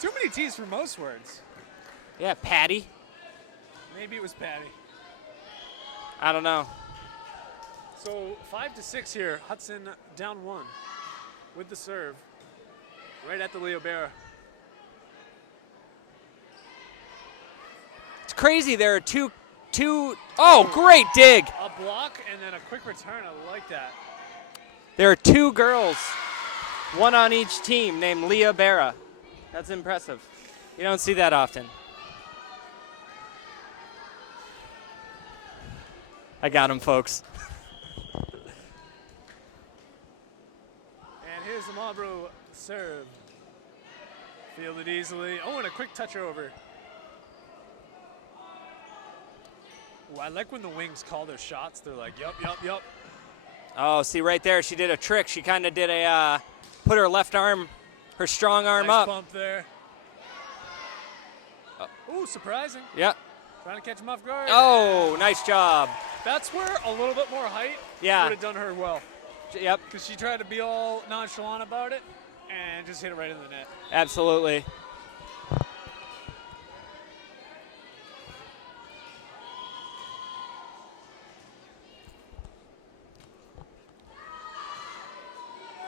Too many T's for most words. Yeah, Patty. Maybe it was Patty. I don't know. So 5-6 here. Hudson down 1 with the serve. Right at the Leo Berra. It's crazy. There are two. Oh, great dig. A block and then a quick return. I like that. There are 2 girls, one on each team, named Leah Berra. That's impressive. You don't see that often. I got him, folks. And here's the Marlborough serve. Fielded easily. Oh, and a quick touch over. Ooh, I like when the wings call their shots. They're like, yup, yup, yup. Oh, see right there, she did a trick. She kind of did a, put her left arm, her strong arm Nice up. bump there. Ooh, surprising. Yep. Trying to catch him off guard. Oh, nice job. That's where a little bit more height Yeah. would have done her well. Yep, Because she tried to be all nonchalant about it and just hit it right in the net. absolutely.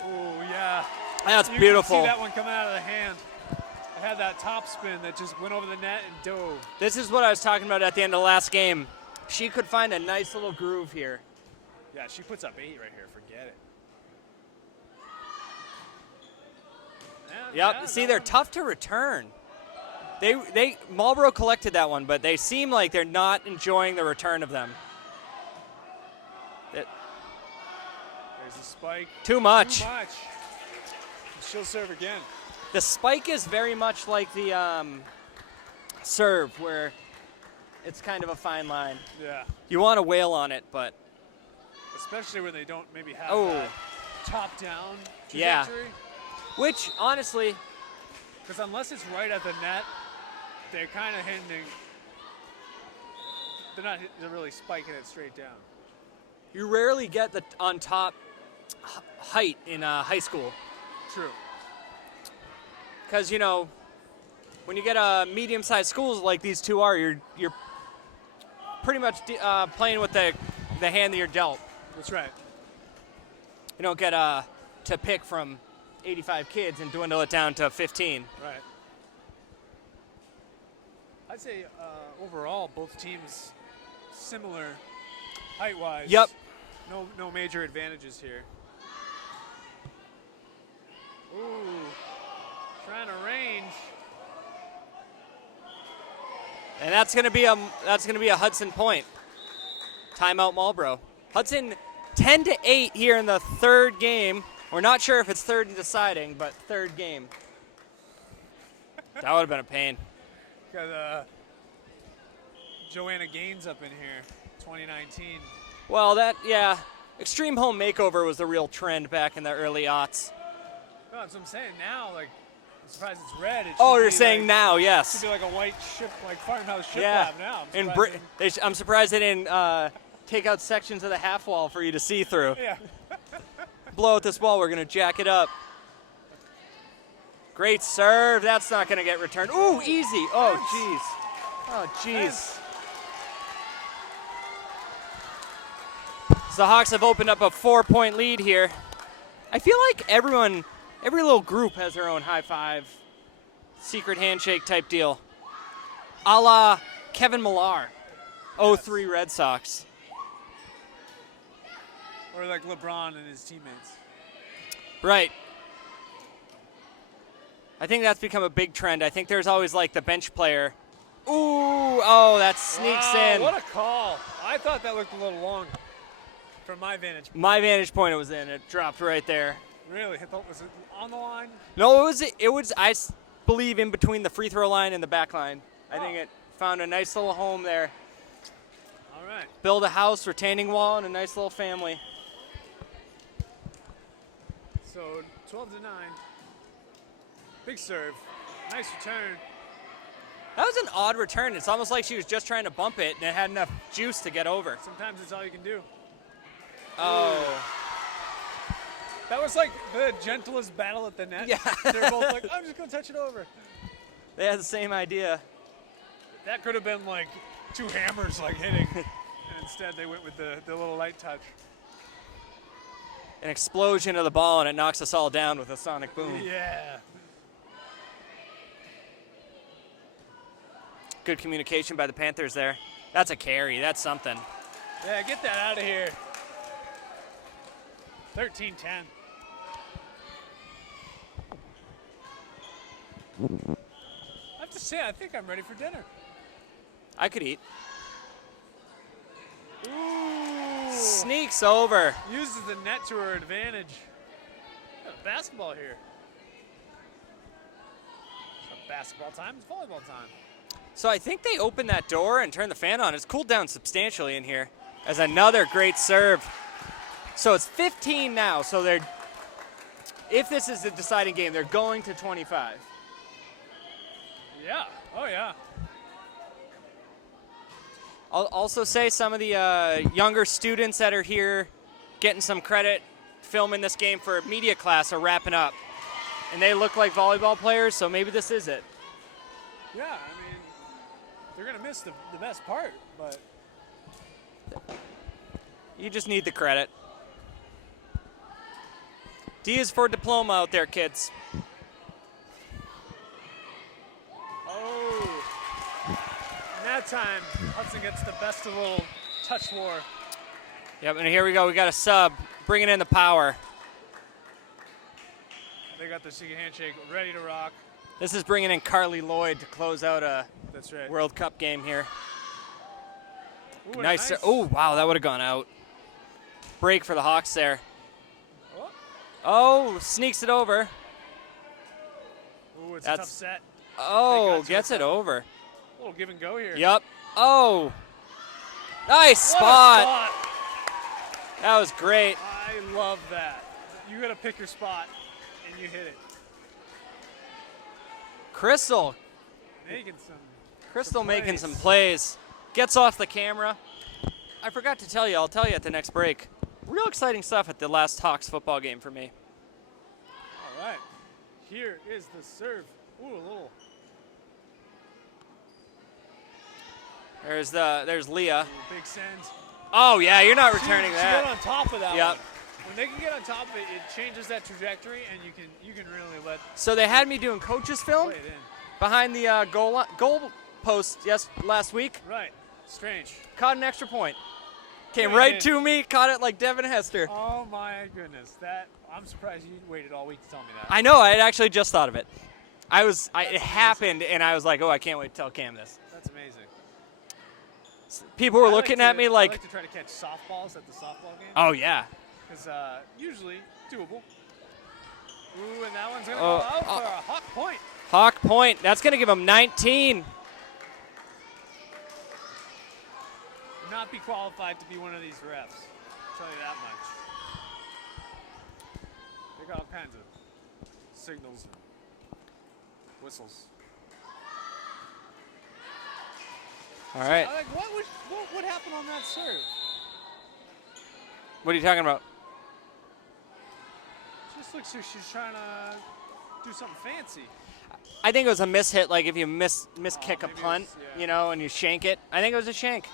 Oh, yeah. That's You beautiful. can see that one coming out of the hand. It had that top spin that just went over the net and dove. This is what I was talking about at the end of the last game. She could find a nice little groove here. Yeah, she puts up 8 right here. Forget it. Yep. Yeah, See, that they're one- tough to return. They Marlborough collected that one, but they seem like they're not enjoying the return of them. There's a spike. Too much. Too much. She'll serve again. The spike is very much like the serve, where it's kind of a fine line. Yeah. You want to wail on it, but Especially when they don't maybe have Oh. that top-down Yeah. trajectory. which honestly, Because unless it's right at the net, they're kind of hitting. They're really spiking it straight down. you rarely get the on top height in high school. True. Because, you know, when you get a medium-sized schools like these two are, you're pretty much playing with the hand that you're dealt. That's right. You don't get to pick from 85 kids and dwindle it down to 15. Right. I'd say overall, both teams similar height-wise. Yep. No major advantages here. Ooh, trying to range. And that's gonna be a Hudson point. Timeout Marlborough. Hudson 10-8 here in the third game. We're not sure if it's third and deciding, but third game. That would have been a pain. Got Joanna Gaines up in here, 2019. Well, Extreme Home Makeover was the real trend back in the early aughts. No, that's what I'm saying. Now, like, I'm surprised it's red. It Oh, should you're be saying like, now, It yes. should be like a white ship, like farmhouse ship Yeah. lab now. And I'm I'm surprised they didn't take out sections of the half wall for you to see through. yeah. Blow out this ball. We're going to jack it up. Great serve. That's not going to get returned. Ooh, easy. Oh, jeez. Oh, jeez. So the Hawks have opened up a 4-point lead here. I feel like every little group has their own high five, secret handshake type deal. A la Kevin Millar, 03 Red Sox. Or like LeBron and his teammates. Right. I think that's become a big trend. I think there's always like the bench player. Ooh, oh, that sneaks in. What a call. I thought that looked a little long from my vantage point. My vantage point, it was in. It dropped right there. Really? Was it on the line? No, it was believe in between the free throw line and the back line. I think it found a nice little home there. All right. Build a house, retaining wall, and a nice little family. So 12-9. Big serve. Nice return. That was an odd return. It's almost like she was just trying to bump it, and it had enough juice to get over. Sometimes it's all you can do. Oh. That was like the gentlest battle at the net. Yeah. They're both like, I'm just going to touch it over. They had the same idea. That could have been like two hammers like hitting. And instead they went with the little light touch. An explosion of the ball, and it knocks us all down with a sonic boom. Yeah. Good communication by the Panthers there. That's a carry. That's something. Yeah, get that out of here. 13-10. I have to say, I think I'm ready for dinner. I could eat. Ooh. Sneaks over. Uses the net to her advantage. Got basketball here. It's not basketball time, it's volleyball time. So I think they opened that door and turned the fan on. It's cooled down substantially in here. As another great serve. So it's 15 now. So if this is the deciding game, they're going to 25. Yeah. Oh, yeah. I'll also say some of the younger students that are here getting some credit filming this game for media class are wrapping up. And they look like volleyball players, so maybe this is it. Yeah, I mean, they're going to miss the best part, but... You just need the credit. D is for diploma out there, kids. Oh. And that time, Hudson gets the best of the little touch war. Yep, and here we go. We got a sub bringing in the power. They got the secret handshake ready to rock. This is bringing in Carly Lloyd to close out a That's right. World Cup game here. Ooh, Nice. Oh, wow, that would have gone out. Break for the Hawks there. Oh, Oh, sneaks it over. ooh, it's a tough set. Oh, got to gets it. it over. A little give and go here. Yep. Oh. Nice What a spot. spot. That was great. I love that. You got to pick your spot, and you hit it. Crystal making some plays. Gets off the camera. I forgot to tell you. I'll tell you at the next break. Real exciting stuff at the last Hawks football game for me. All right. Here is the serve. Ooh, a little. There's Leah. Ooh, big send. Oh yeah, you're not returning She that. got on top of that Yep. one. When they can get on top of it, it changes that trajectory, and you can really let So they had me doing coaches film play it in. behind the goal post last week. Right. Strange. Caught an extra point. Came Wait, right man. to me. Caught it like Devin Hester. Oh my goodness. I'm surprised you waited all week to tell me that. I know. I had actually just thought of it. It amazing. happened, and I was like, oh, I can't wait to tell Cam this. That's amazing. People were I like looking to- at me I like, like to try to catch softballs at the softball game. oh yeah. Because usually doable. Ooh, and that one's going to Oh, go out for a hot point. Hawk point. That's going to give him 19. Not be qualified to be one of these refs. I'll tell you that much. They got all kinds of signals. Whistles. All right. Like, what happened on that serve? What are you talking about? Just looks like she's trying to do something fancy. I think it was a mishit, like if you miss kick a maybe it punt, was, yeah. you know, and you shank it. I think it was a shank.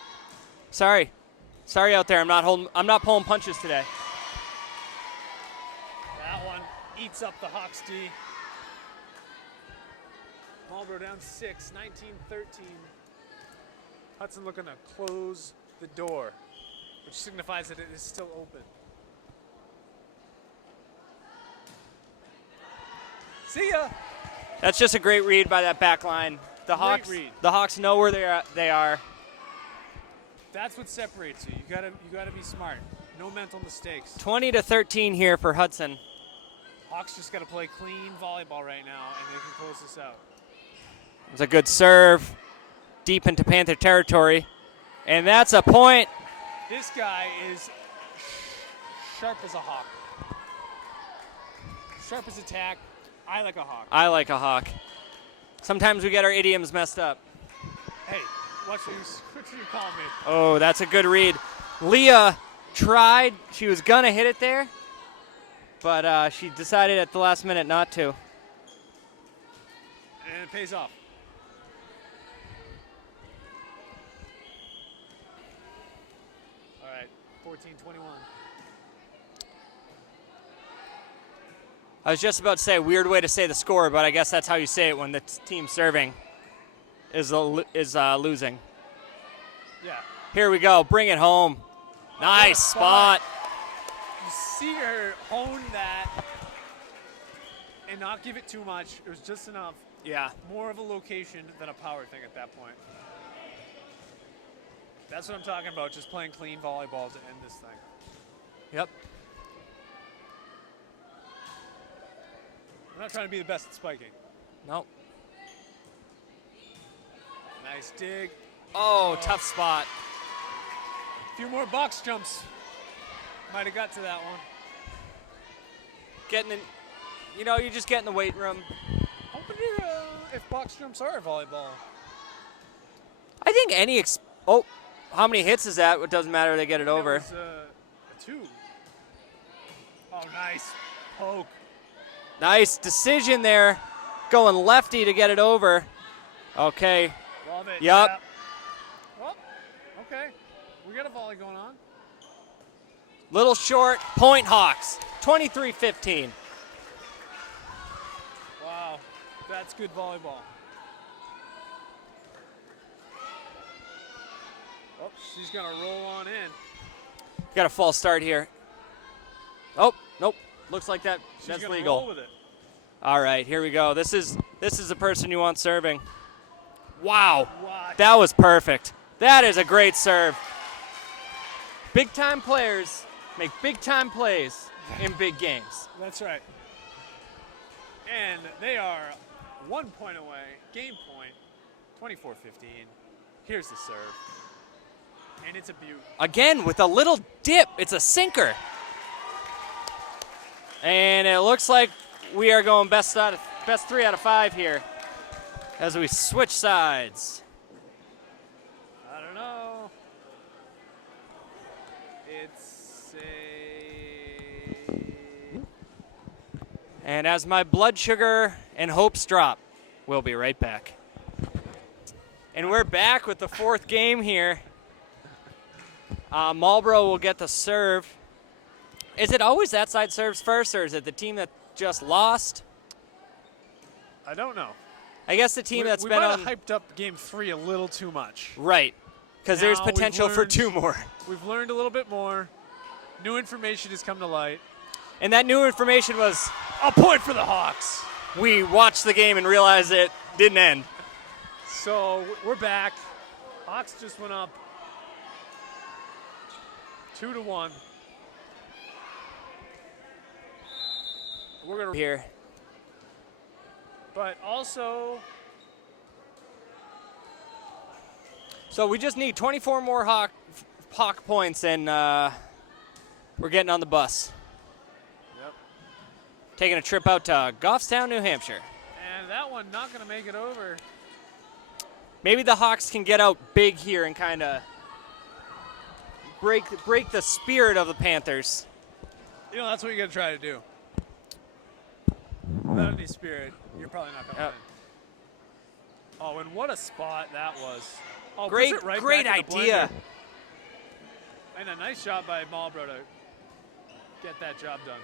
Sorry out there. I'm not pulling punches today. That one eats up the Hawks D. Marlborough down 6, 19-13. Hudson looking to close the door, which signifies that it is still open. See ya. That's just a great read by that back line. The Hawks know where they are. That's what separates you. You gotta be smart. No mental mistakes. 20-13 here for Hudson. Hawks just gotta play clean volleyball right now, and they can close this out. It's a good serve, deep into Panther territory, and that's a point. This guy is sharp as a hawk. Sharp as a tack. I like a hawk. I like a hawk. Sometimes we get our idioms messed up. Hey, what you call me? Oh, that's a good read. Leah tried. She was going to hit it there, but she decided at the last minute not to. And it pays off. All right, 14-21. I was just about to say a weird way to say the score, but I guess that's how you say it when the team serving is losing. Yeah. Here we go. Bring it home. Nice spot. You see her hone that and not give it too much. It was just enough. Yeah. More of a location than a power thing at that point. That's what I'm talking about, just playing clean volleyball to end this thing. Yep. I'm not trying to be the best at spiking. Nope. Nice dig. Oh, tough spot. A few more box jumps. Might have got to that one. You just get in the weight room. I wonder if box jumps are volleyball. I think how many hits is that? It doesn't matter. They get it over. It was a 2. Oh, nice poke. Nice decision there. Going lefty to get it over. Okay. Love it. Yep. Yeah. Well, okay. We got a volley going on. Little short. Point Hawks. 23-15. Wow. That's good volleyball. Oh, she's going to roll on in. Got a false start here. Oh, nope. Looks like that's She's legal. Roll with it. All right, here we go. This is the person you want serving. Wow. What? That was perfect. That is a great serve. Big time players make big time plays in big games. That's right. And they are 1 point away. Game point. 24-15. Here's the serve. And it's a beaut. Again, with a little dip. It's a sinker. And it looks like we are going best 3 out of 5 here as we switch sides. I don't know. It's a... And as my blood sugar and hopes drop, we'll be right back. And we're back with the 4th game here. Marlborough will get the serve. Is it always that side serves first, or is it the team that just lost? I don't know. I guess the team that's we been might on. have hyped up game 3 a little too much. Right, because there's Now potential for learned- 2 more. We've learned a little bit more. New information has come to light. And that new information was A point for the Hawks. we watched the game and realized it didn't end. So we're back. Hawks just went up 2-1. We're gonna Here. But also, So we just need 24 more Hawk points, and we're getting on the bus. yep. Taking a trip out to Goffstown, New Hampshire. And that one not going to make it over. Maybe the Hawks can get out big here and kind of break the spirit of the Panthers. You know, that's what you got to try to do. Without any spirit, you're probably not going to win. Oh, and what a spot that was. Oh, great idea. And a nice job by Marlborough to get that job done.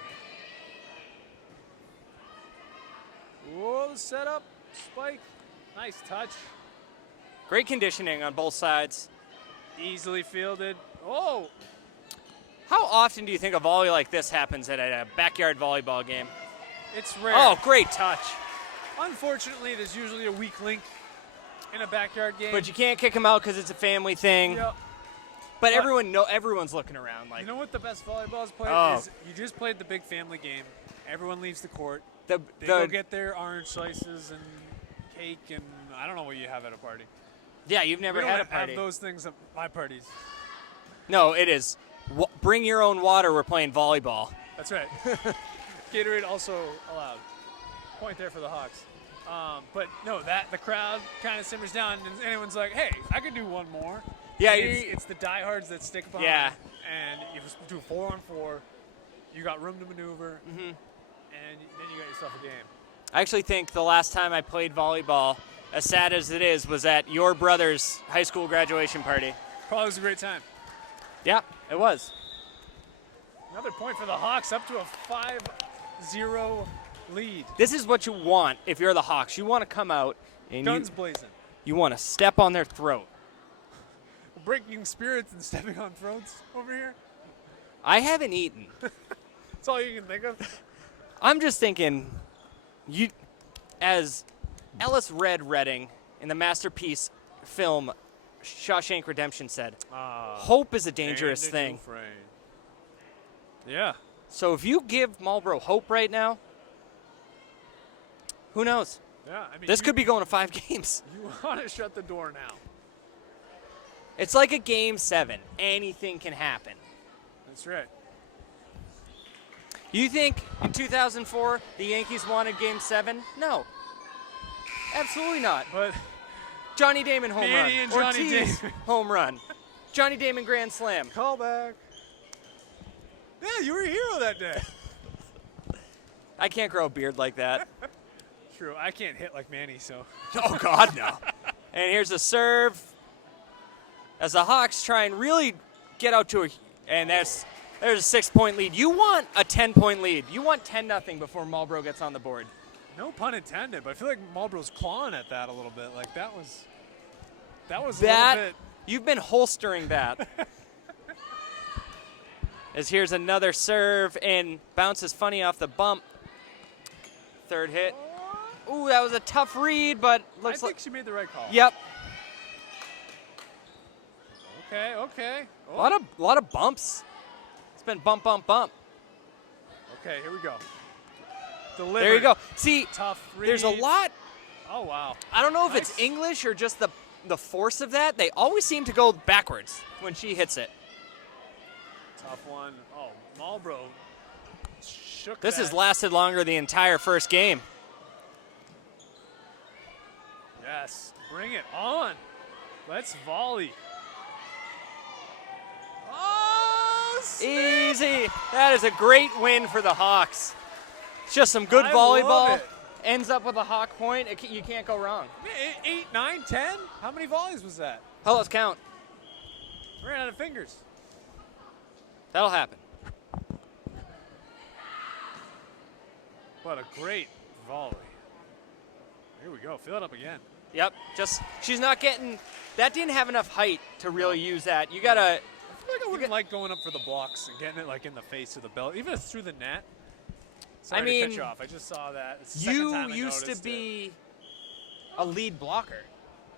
Whoa, setup, spike, nice touch. Great conditioning on both sides. Easily fielded. Oh! How often do you think a volley like this happens at a backyard volleyball game? It's rare. Oh, great touch. Unfortunately, there's usually a weak link in a backyard game. But you can't kick them out because it's a family thing. Yep. But everyone's looking around. Like, you know what the best volleyball is played is? You just played the big family game. Everyone leaves the court. They go get their orange slices and cake and I don't know what you have at a party. Yeah, you've never had a party. Have those things at my parties. No, it is. Bring your own water. We're playing volleyball. That's right. Gatorade also allowed. Point there for the Hawks. But no, the crowd kind of simmers down, and anyone's like, "Hey, I could do one more." Yeah, it's the diehards that stick behind. Yeah. And you just do 4-on-4. You got room to maneuver, and then you got yourself a game. I actually think the last time I played volleyball, as sad as it is, was at your brother's high school graduation party. Probably was a great time. Yeah, it was. Another point for the Hawks, up to a 5-0 lead. This is what you want if you're the Hawks. You want to come out and guns blazing. You want to step on their throat. Breaking spirits and stepping on throats over here. I haven't eaten. That's all you can think of. I'm just thinking, as Ellis Redding in the masterpiece film Shawshank Redemption said, hope is a dangerous thing. Yeah. So if you give Marlborough hope right now, who knows? Yeah, I mean, this could be going to 5 games. You want to shut the door now. It's like a Game 7. Anything can happen. That's right. You think in 2004 the Yankees wanted Game 7? No. Absolutely not. But Johnny Damon home run. And Johnny Ortiz home run. Johnny Damon grand slam. Call back. Yeah, you were a hero that day. I can't grow a beard like that. True. I can't hit like Manny, so. Oh, God, no. And here's a serve as the Hawks try and really get out to a – and there's a 6-point lead. You want a 10-point lead. You want 10-0 before Marlborough gets on the board. No pun intended, but I feel like Marlborough's clawing at that a little bit. Like that was a little bit. You've been holstering that. As here's another serve and bounces funny off the bump. Third hit. Ooh, that was a tough read, but looks like. I think she made the right call. Yep. Okay. Oh. A lot of bumps. It's been bump. Okay, here we go. Delivered. There you go. See, tough read. There's a lot. Oh, wow. I don't know if it's English or just the force of that. They always seem to go backwards when she hits it. Tough one. Oh, Marlborough shook This that. has lasted longer the entire first game. Yes. Bring it on. Let's volley. Oh, snap. Easy. That is a great win for the Hawks. It's just some good volleyball. Ends up with a Hawk point. You can't go wrong. 8, 9, 10? How many volleys was that? Oh, let's count. Ran out of fingers. That'll happen. What a great volley. Here we go. Fill it up again. Yep. She's not getting. That didn't have enough height to really use that. You gotta. I feel like I wouldn't like going up for the blocks and getting it like in the face of the belt, even if it's through the net. Sorry to cut you off. I just saw that. It's the second time I used to noticed be a lead blocker.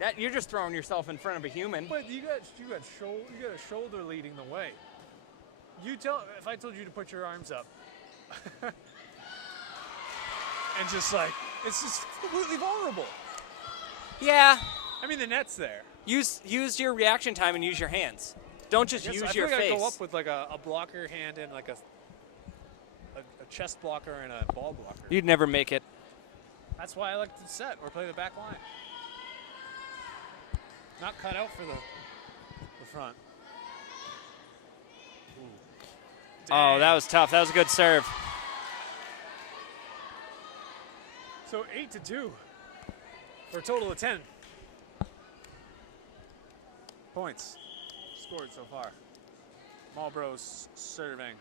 That you're just throwing yourself in front of a human. But you got a shoulder leading the way. If I told you to put your arms up and just like it's just completely vulnerable. Yeah. I mean the net's there. Use your reaction time and use your hands. Don't just use your face. I go up with like a blocker hand and like a chest blocker and a ball blocker. You'd never make it. That's why I like to set or play the back line. Not cut out for the front. Oh, that was tough. That was a good serve. So 8-2 for a total of 10 points scored so far. Marlborough's serving.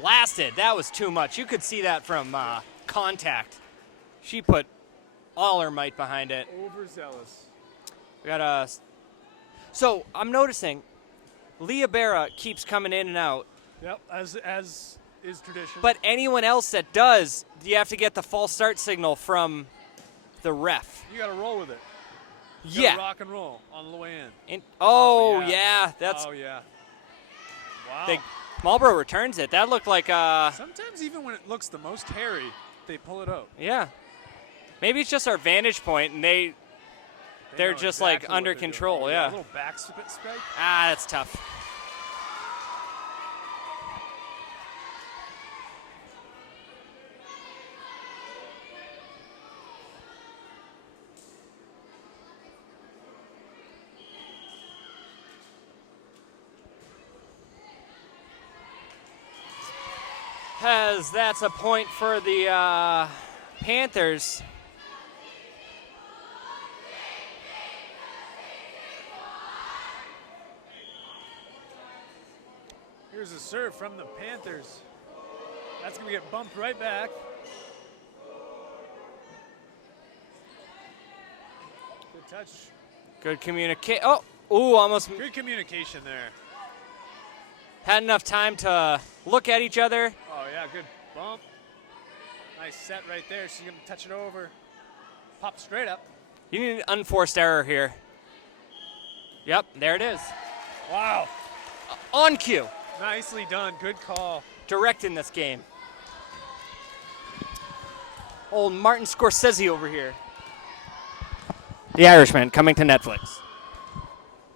Blasted. That was too much. You could see that from contact. She put all her might behind it. Overzealous. We got a. So I'm noticing, Leah Berra keeps coming in and out. Yep, as is tradition. But anyone else that does, you have to get the false start signal from the ref. You got to roll with it. Yeah. Rock and roll on the way in. Yeah. That's. Oh yeah. Wow. Marlborough returns it. That looked like. Sometimes even when it looks the most hairy, they pull it out. Yeah. Maybe it's just our vantage point, and they're just exactly like under control. doing. Yeah. A little back spike. That's tough. That's a point for the Panthers. Here's a serve from the Panthers. That's going to get bumped right back. Good touch. Good communicate. Almost Good communication there. had enough time to look at each other. Oh, yeah, good bump. Nice set right there. She's going to touch it over. Pop straight up. You need an unforced error here. Yep, there it is. Wow. On cue. Nicely done. Good call. Directing this game. Old Martin Scorsese over here. The Irishman coming to Netflix.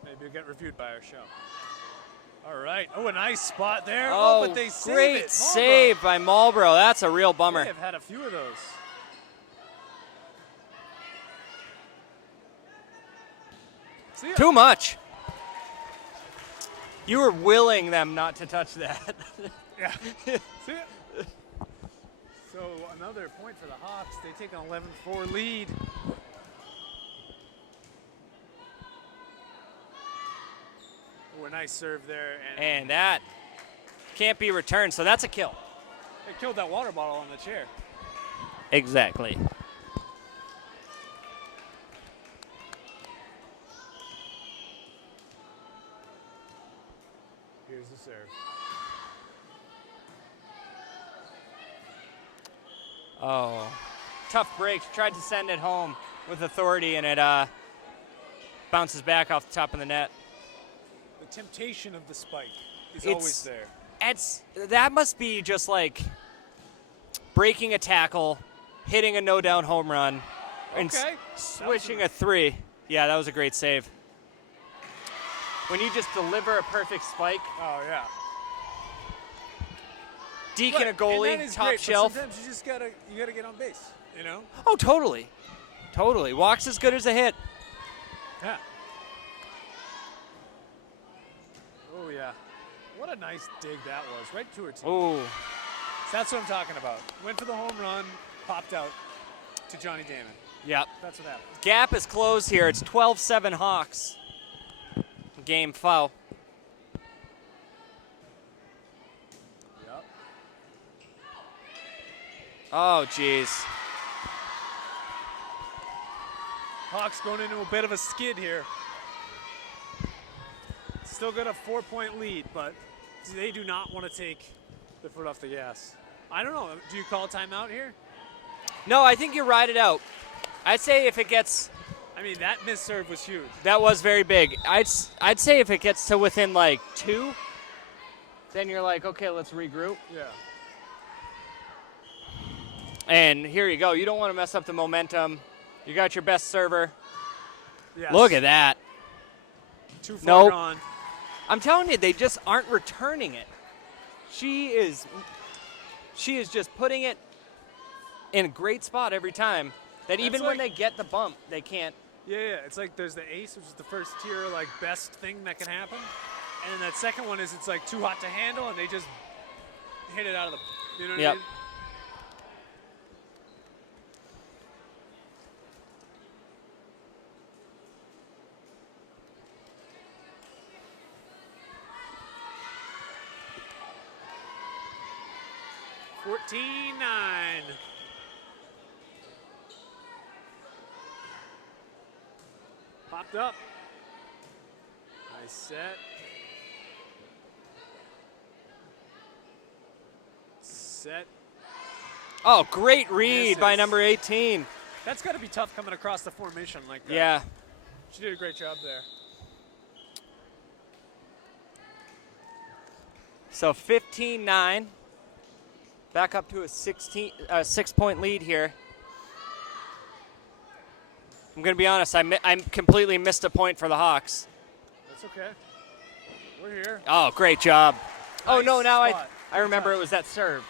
Maybe it'll get reviewed by our show. All right. Oh, a nice spot there. Oh, but they save it. great Marlborough. save by Marlborough. That's a real bummer. They have had a few of those. See ya. Too much. You were willing them not to touch that. Yeah. See ya. So another point for the Hawks. They take an 11-4 lead. Oh, a nice serve there. And that can't be returned, so that's a kill. They killed that water bottle on the chair. Exactly. Here's the serve. Oh, tough break. Tried to send it home with authority, and it bounces back off the top of the net. The temptation of the spike is always there. That must be just like breaking a tackle, hitting a no-down home run, and switching a three. Yeah, that was a great save. When you just deliver a perfect spike. Oh, yeah. Deacon a goalie, top great, shelf. Sometimes you just gotta get on base, you know? Oh, totally. Totally. Walks as good as a hit. Yeah. Oh, yeah. What a nice dig that was, right to her team. Oh. That's what I'm talking about. Went for the home run, popped out to Johnny Damon. Yep. That's what happened. Gap is closed here. It's 12-7 Hawks. Game foul. Yep. Oh, jeez. Hawks going into a bit of a skid here. Still got a 4-point lead, but they do not want to take the foot off the gas. I don't know. Do you call a timeout here? No, I think you ride it out. I'd say if it gets... I mean, that missed serve was huge. That was very big. I'd say if it gets to within, like, 2, then you're like, okay, let's regroup. Yeah. And here you go. You don't want to mess up the momentum. You got your best server. Yes. Look at that. Too far Nope. gone. I'm telling you, they just aren't returning it. She is just putting it in a great spot every time. That even when like- they get the bump, they can't. Yeah, it's like there's the ace, which is the first tier, like, best thing that can happen. And then that second one is it's, like, too hot to handle, and they just hit it out of the, you know what I Yep. mean? $14-9. Popped up. Nice set. Set. Oh, great read by Misses. number 18. That's got to be tough coming across the formation like that. Yeah. She did a great job there. So 15-9. Back up to a 6-point lead here. I'm going to be honest, I completely missed a point for the Hawks. That's okay. We're here. Oh, great job. Oh, Nice no, now spot. I remember it was that serve.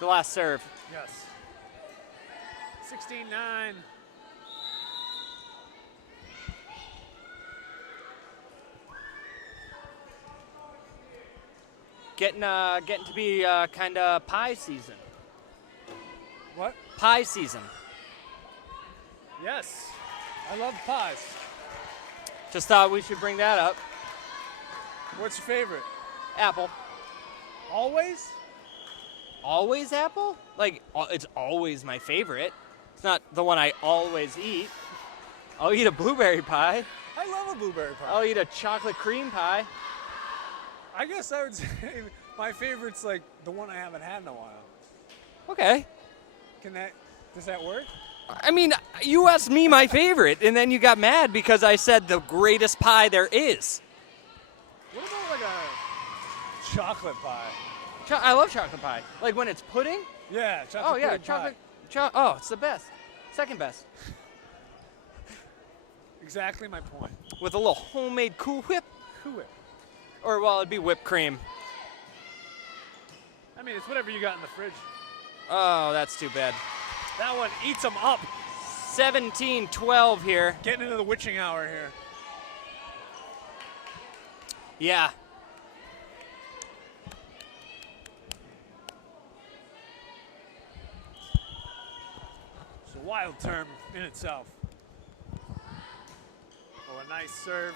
The last serve. Yes. 16-9. Getting to be kind of pie season. What? Pie season. Yes. I love pies. Just thought we should bring that up. What's your favorite? Apple. Always? Always apple? Like, it's always my favorite. It's not the one I always eat. I'll eat a blueberry pie. I love a blueberry pie. I'll eat a chocolate cream pie. I guess I would say my favorite's like the one I haven't had in a while. Okay. Does that work? I mean, you asked me my favorite, and then you got mad because I said the greatest pie there is. What about like a chocolate pie? I love chocolate pie. Like when it's pudding? Yeah, chocolate Oh, yeah, pudding chocolate. pie. Oh, it's the best. Second best. Exactly my point. With a little homemade Cool Whip. Cool Whip. Or, well, it'd be whipped cream. I mean, it's whatever you got in the fridge. Oh, that's too bad. That one eats them up. 17-12 here. Getting into the witching hour here. Yeah. It's a wild term in itself. Oh, a nice serve.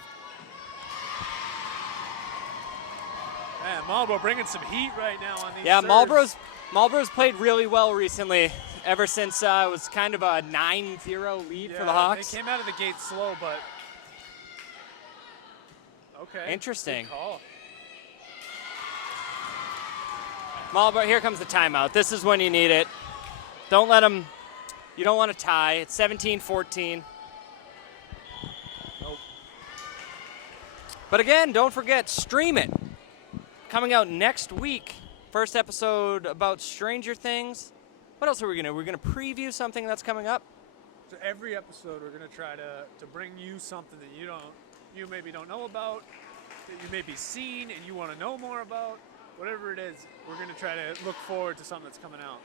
Man, Marlborough bringing some heat right now on these Yeah, serves. Marlborough's played really well recently, ever since it was kind of a 9-0 lead for the Hawks. They came out of the gate slow, but okay. Interesting. Good call. Marlborough, here comes the timeout. This is when you need it. Don't let them, you don't want to tie. It's 17-14. Nope. But again, don't forget, stream it. Coming out next week. First episode about Stranger Things. What else are we going to do? We're going to preview something that's coming up. So every episode, we're gonna try to bring you something that you maybe don't know about, that you maybe seen and you want to know more about. Whatever it is, we're gonna try to look forward to something that's coming out.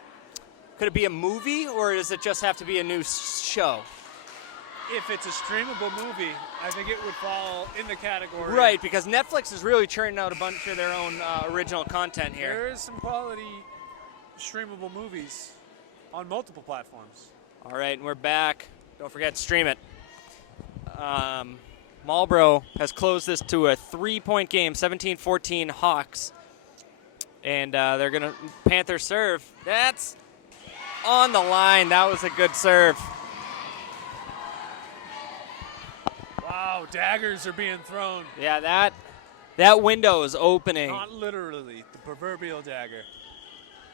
Could it be a movie, or does it just have to be a new show? If it's a streamable movie, I think it would fall in the category. Right, because Netflix is really churning out a bunch of their own original content here. There is some quality streamable movies on multiple platforms. All right, and we're back. Don't forget, stream it. Marlborough has closed this to a 3-point game, 17-14 Hawks. And they're going to Panthers serve. That's on the line. That was a good serve. Wow, daggers are being thrown. Yeah, that window is opening. Not literally, the proverbial dagger.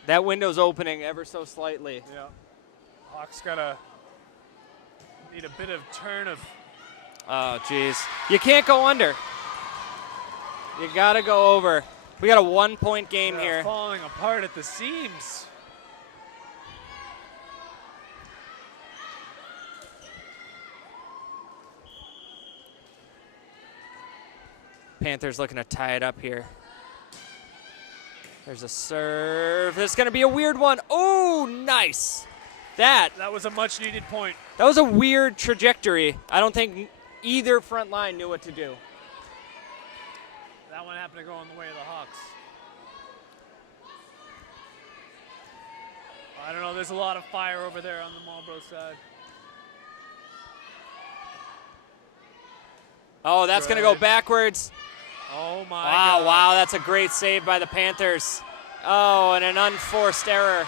That window's opening ever so slightly. Yeah. Hawks need a bit of turn of. Oh, jeez. You can't go under. You got to go over. We got a 1-point game here. Falling apart at the seams. Panthers looking to tie it up here. There's a serve. This is going to be a weird one. Oh, nice. That was a much-needed point. That was a weird trajectory. I don't think either front line knew what to do. That one happened to go in the way of the Hawks. I don't know. There's a lot of fire over there on the Marlborough side. Oh, that's going to go backwards. Oh, my Wow, God. wow, that's a great save by the Panthers. Oh, and an unforced error.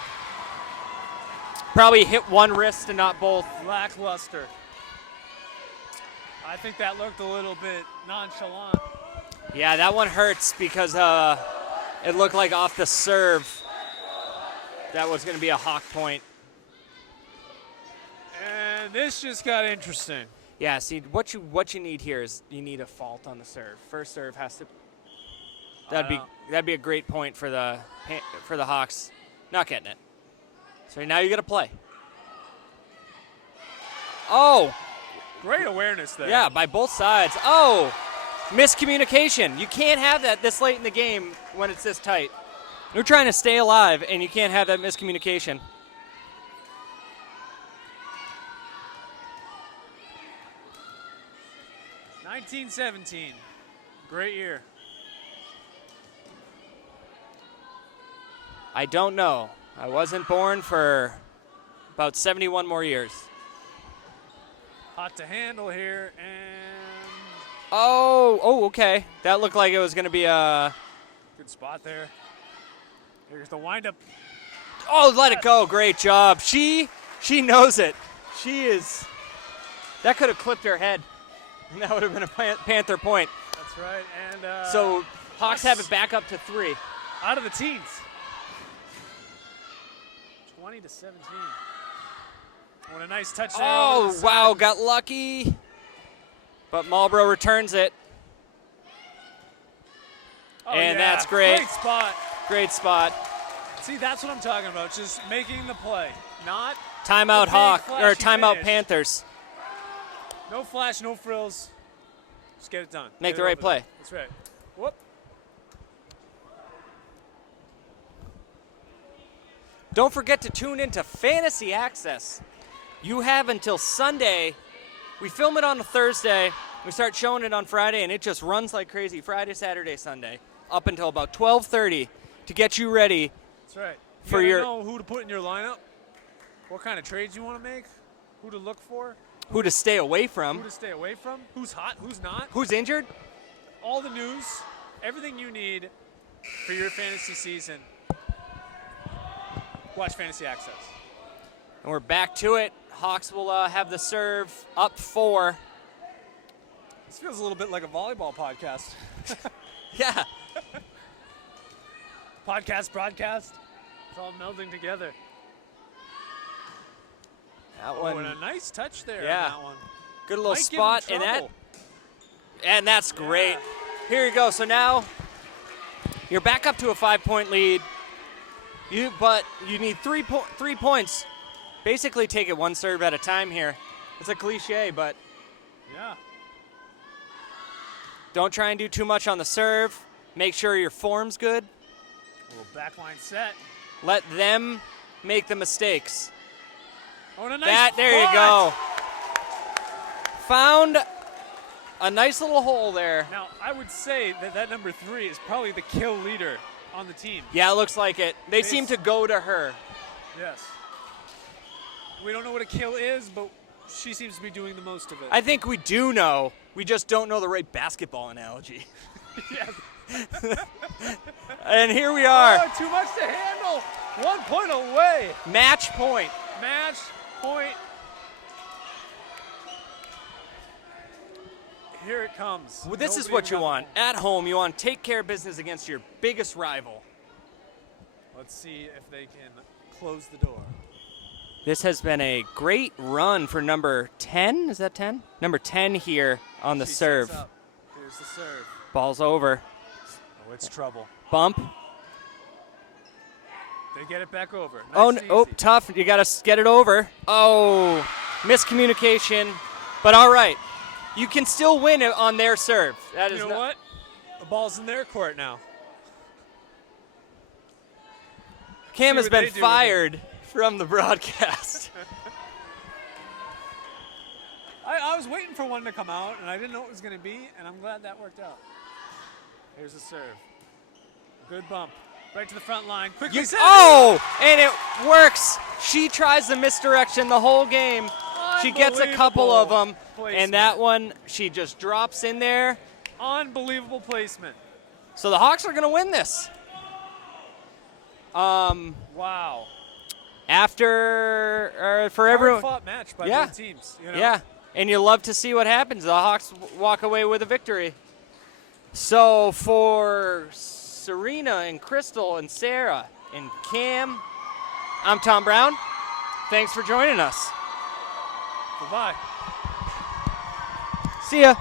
Probably hit one wrist and not both. Lackluster. I think that looked a little bit nonchalant. Yeah, that one hurts because it looked like off the serve that was going to be a Hawk point. And this just got interesting. Yeah, see, what you need here is you need a fault on the serve. First serve has to. That'd be a great point for the Hawks. Not getting it. So now you got to play. Oh, great awareness there. Yeah, by both sides. Oh, miscommunication. You can't have that this late in the game when it's this tight. You're trying to stay alive, and you can't have that miscommunication. $19-17. Great year. I don't know. I wasn't born for about 71 more years. Hot to handle here, and Oh, okay. That looked like it was going to be a... good spot there. Here's the windup. Oh, let it go. Great job. She knows it. She is... That could have clipped her head. And that would have been a Panther point. That's right. And so Hawks have it back up to 3. Out of the teens. 20-17. What a nice touch there. Oh, wow. Got lucky. But Marlborough returns it. Oh, and yeah. that's great. Great spot. Great spot. See, that's what I'm talking about. Just making the play. Not timeout Hawk or timeout finish. Panthers. No flash, no frills. Just get it done. Make the right play. That's right. Whoop. Don't forget to tune into Fantasy Access. You have until Sunday. We film it on a Thursday. We start showing it on Friday, and it just runs like crazy. Friday, Saturday, Sunday, up until about 12:30 to get you ready. That's right. For you your know who to put in your lineup, what kind of trades you want to make, who to look for, who to stay away from, who's hot, who's not, who's injured. All the news, everything you need for your fantasy season. Watch Fantasy Access. And we're back to it. Hawks will have the serve up 4. This feels a little bit like a volleyball podcast. Yeah. Podcast, broadcast. It's all melding together. That one. And a nice touch there Yeah. on that one. Good little Might spot, give him and that's great. Yeah. Here you go. So now you're back up to a 5-point lead. But you need 3 points. Basically, take it one serve at a time here. It's a cliche, but yeah. Don't try and do too much on the serve. Make sure your form's good. A little backline set. Let them make the mistakes. Oh, and a nice there you go. Found a nice little hole there. Now, I would say that number 3 is probably the kill leader on the team. Yeah, it looks like it. They seem to go to her. Yes. We don't know what a kill is, but she seems to be doing the most of it. I think we do know. We just don't know the right basketball analogy. Yes. And here we are. Oh, too much to handle. 1 point away. Match point. Match point. Here it comes. Well, this is what you want. At home, you want to take care of business against your biggest rival. Let's see if they can close the door. This has been a great run for number 10. Is that 10? Number 10 here on the serve. Sets up. Here's the serve. Ball's over. Oh, it's trouble. Bump. They get it back over. Nice Oh, and oh, easy. tough. You got to get it over. Oh, miscommunication. But all right. You can still win it on their serve. That is You know what? The ball's in their court now. Cam See has what been they do with it. fired from the broadcast. I was waiting for one to come out, and I didn't know what it was going to be, and I'm glad that worked out. Here's the serve. Good bump. Right to the front line. Quickly send. Oh, and it works. She tries the misdirection the whole game. She gets a couple of them, and that one, she just drops in there. Unbelievable placement. So the Hawks are going to win this. Wow. After, for everyone. Hard-fought match by both teams. You know? Yeah, and you love to see what happens. The Hawks walk away with a victory. So for Serena and Crystal and Sarah and Cam, I'm Tom Brown. Thanks for joining us. Bye-bye. See ya.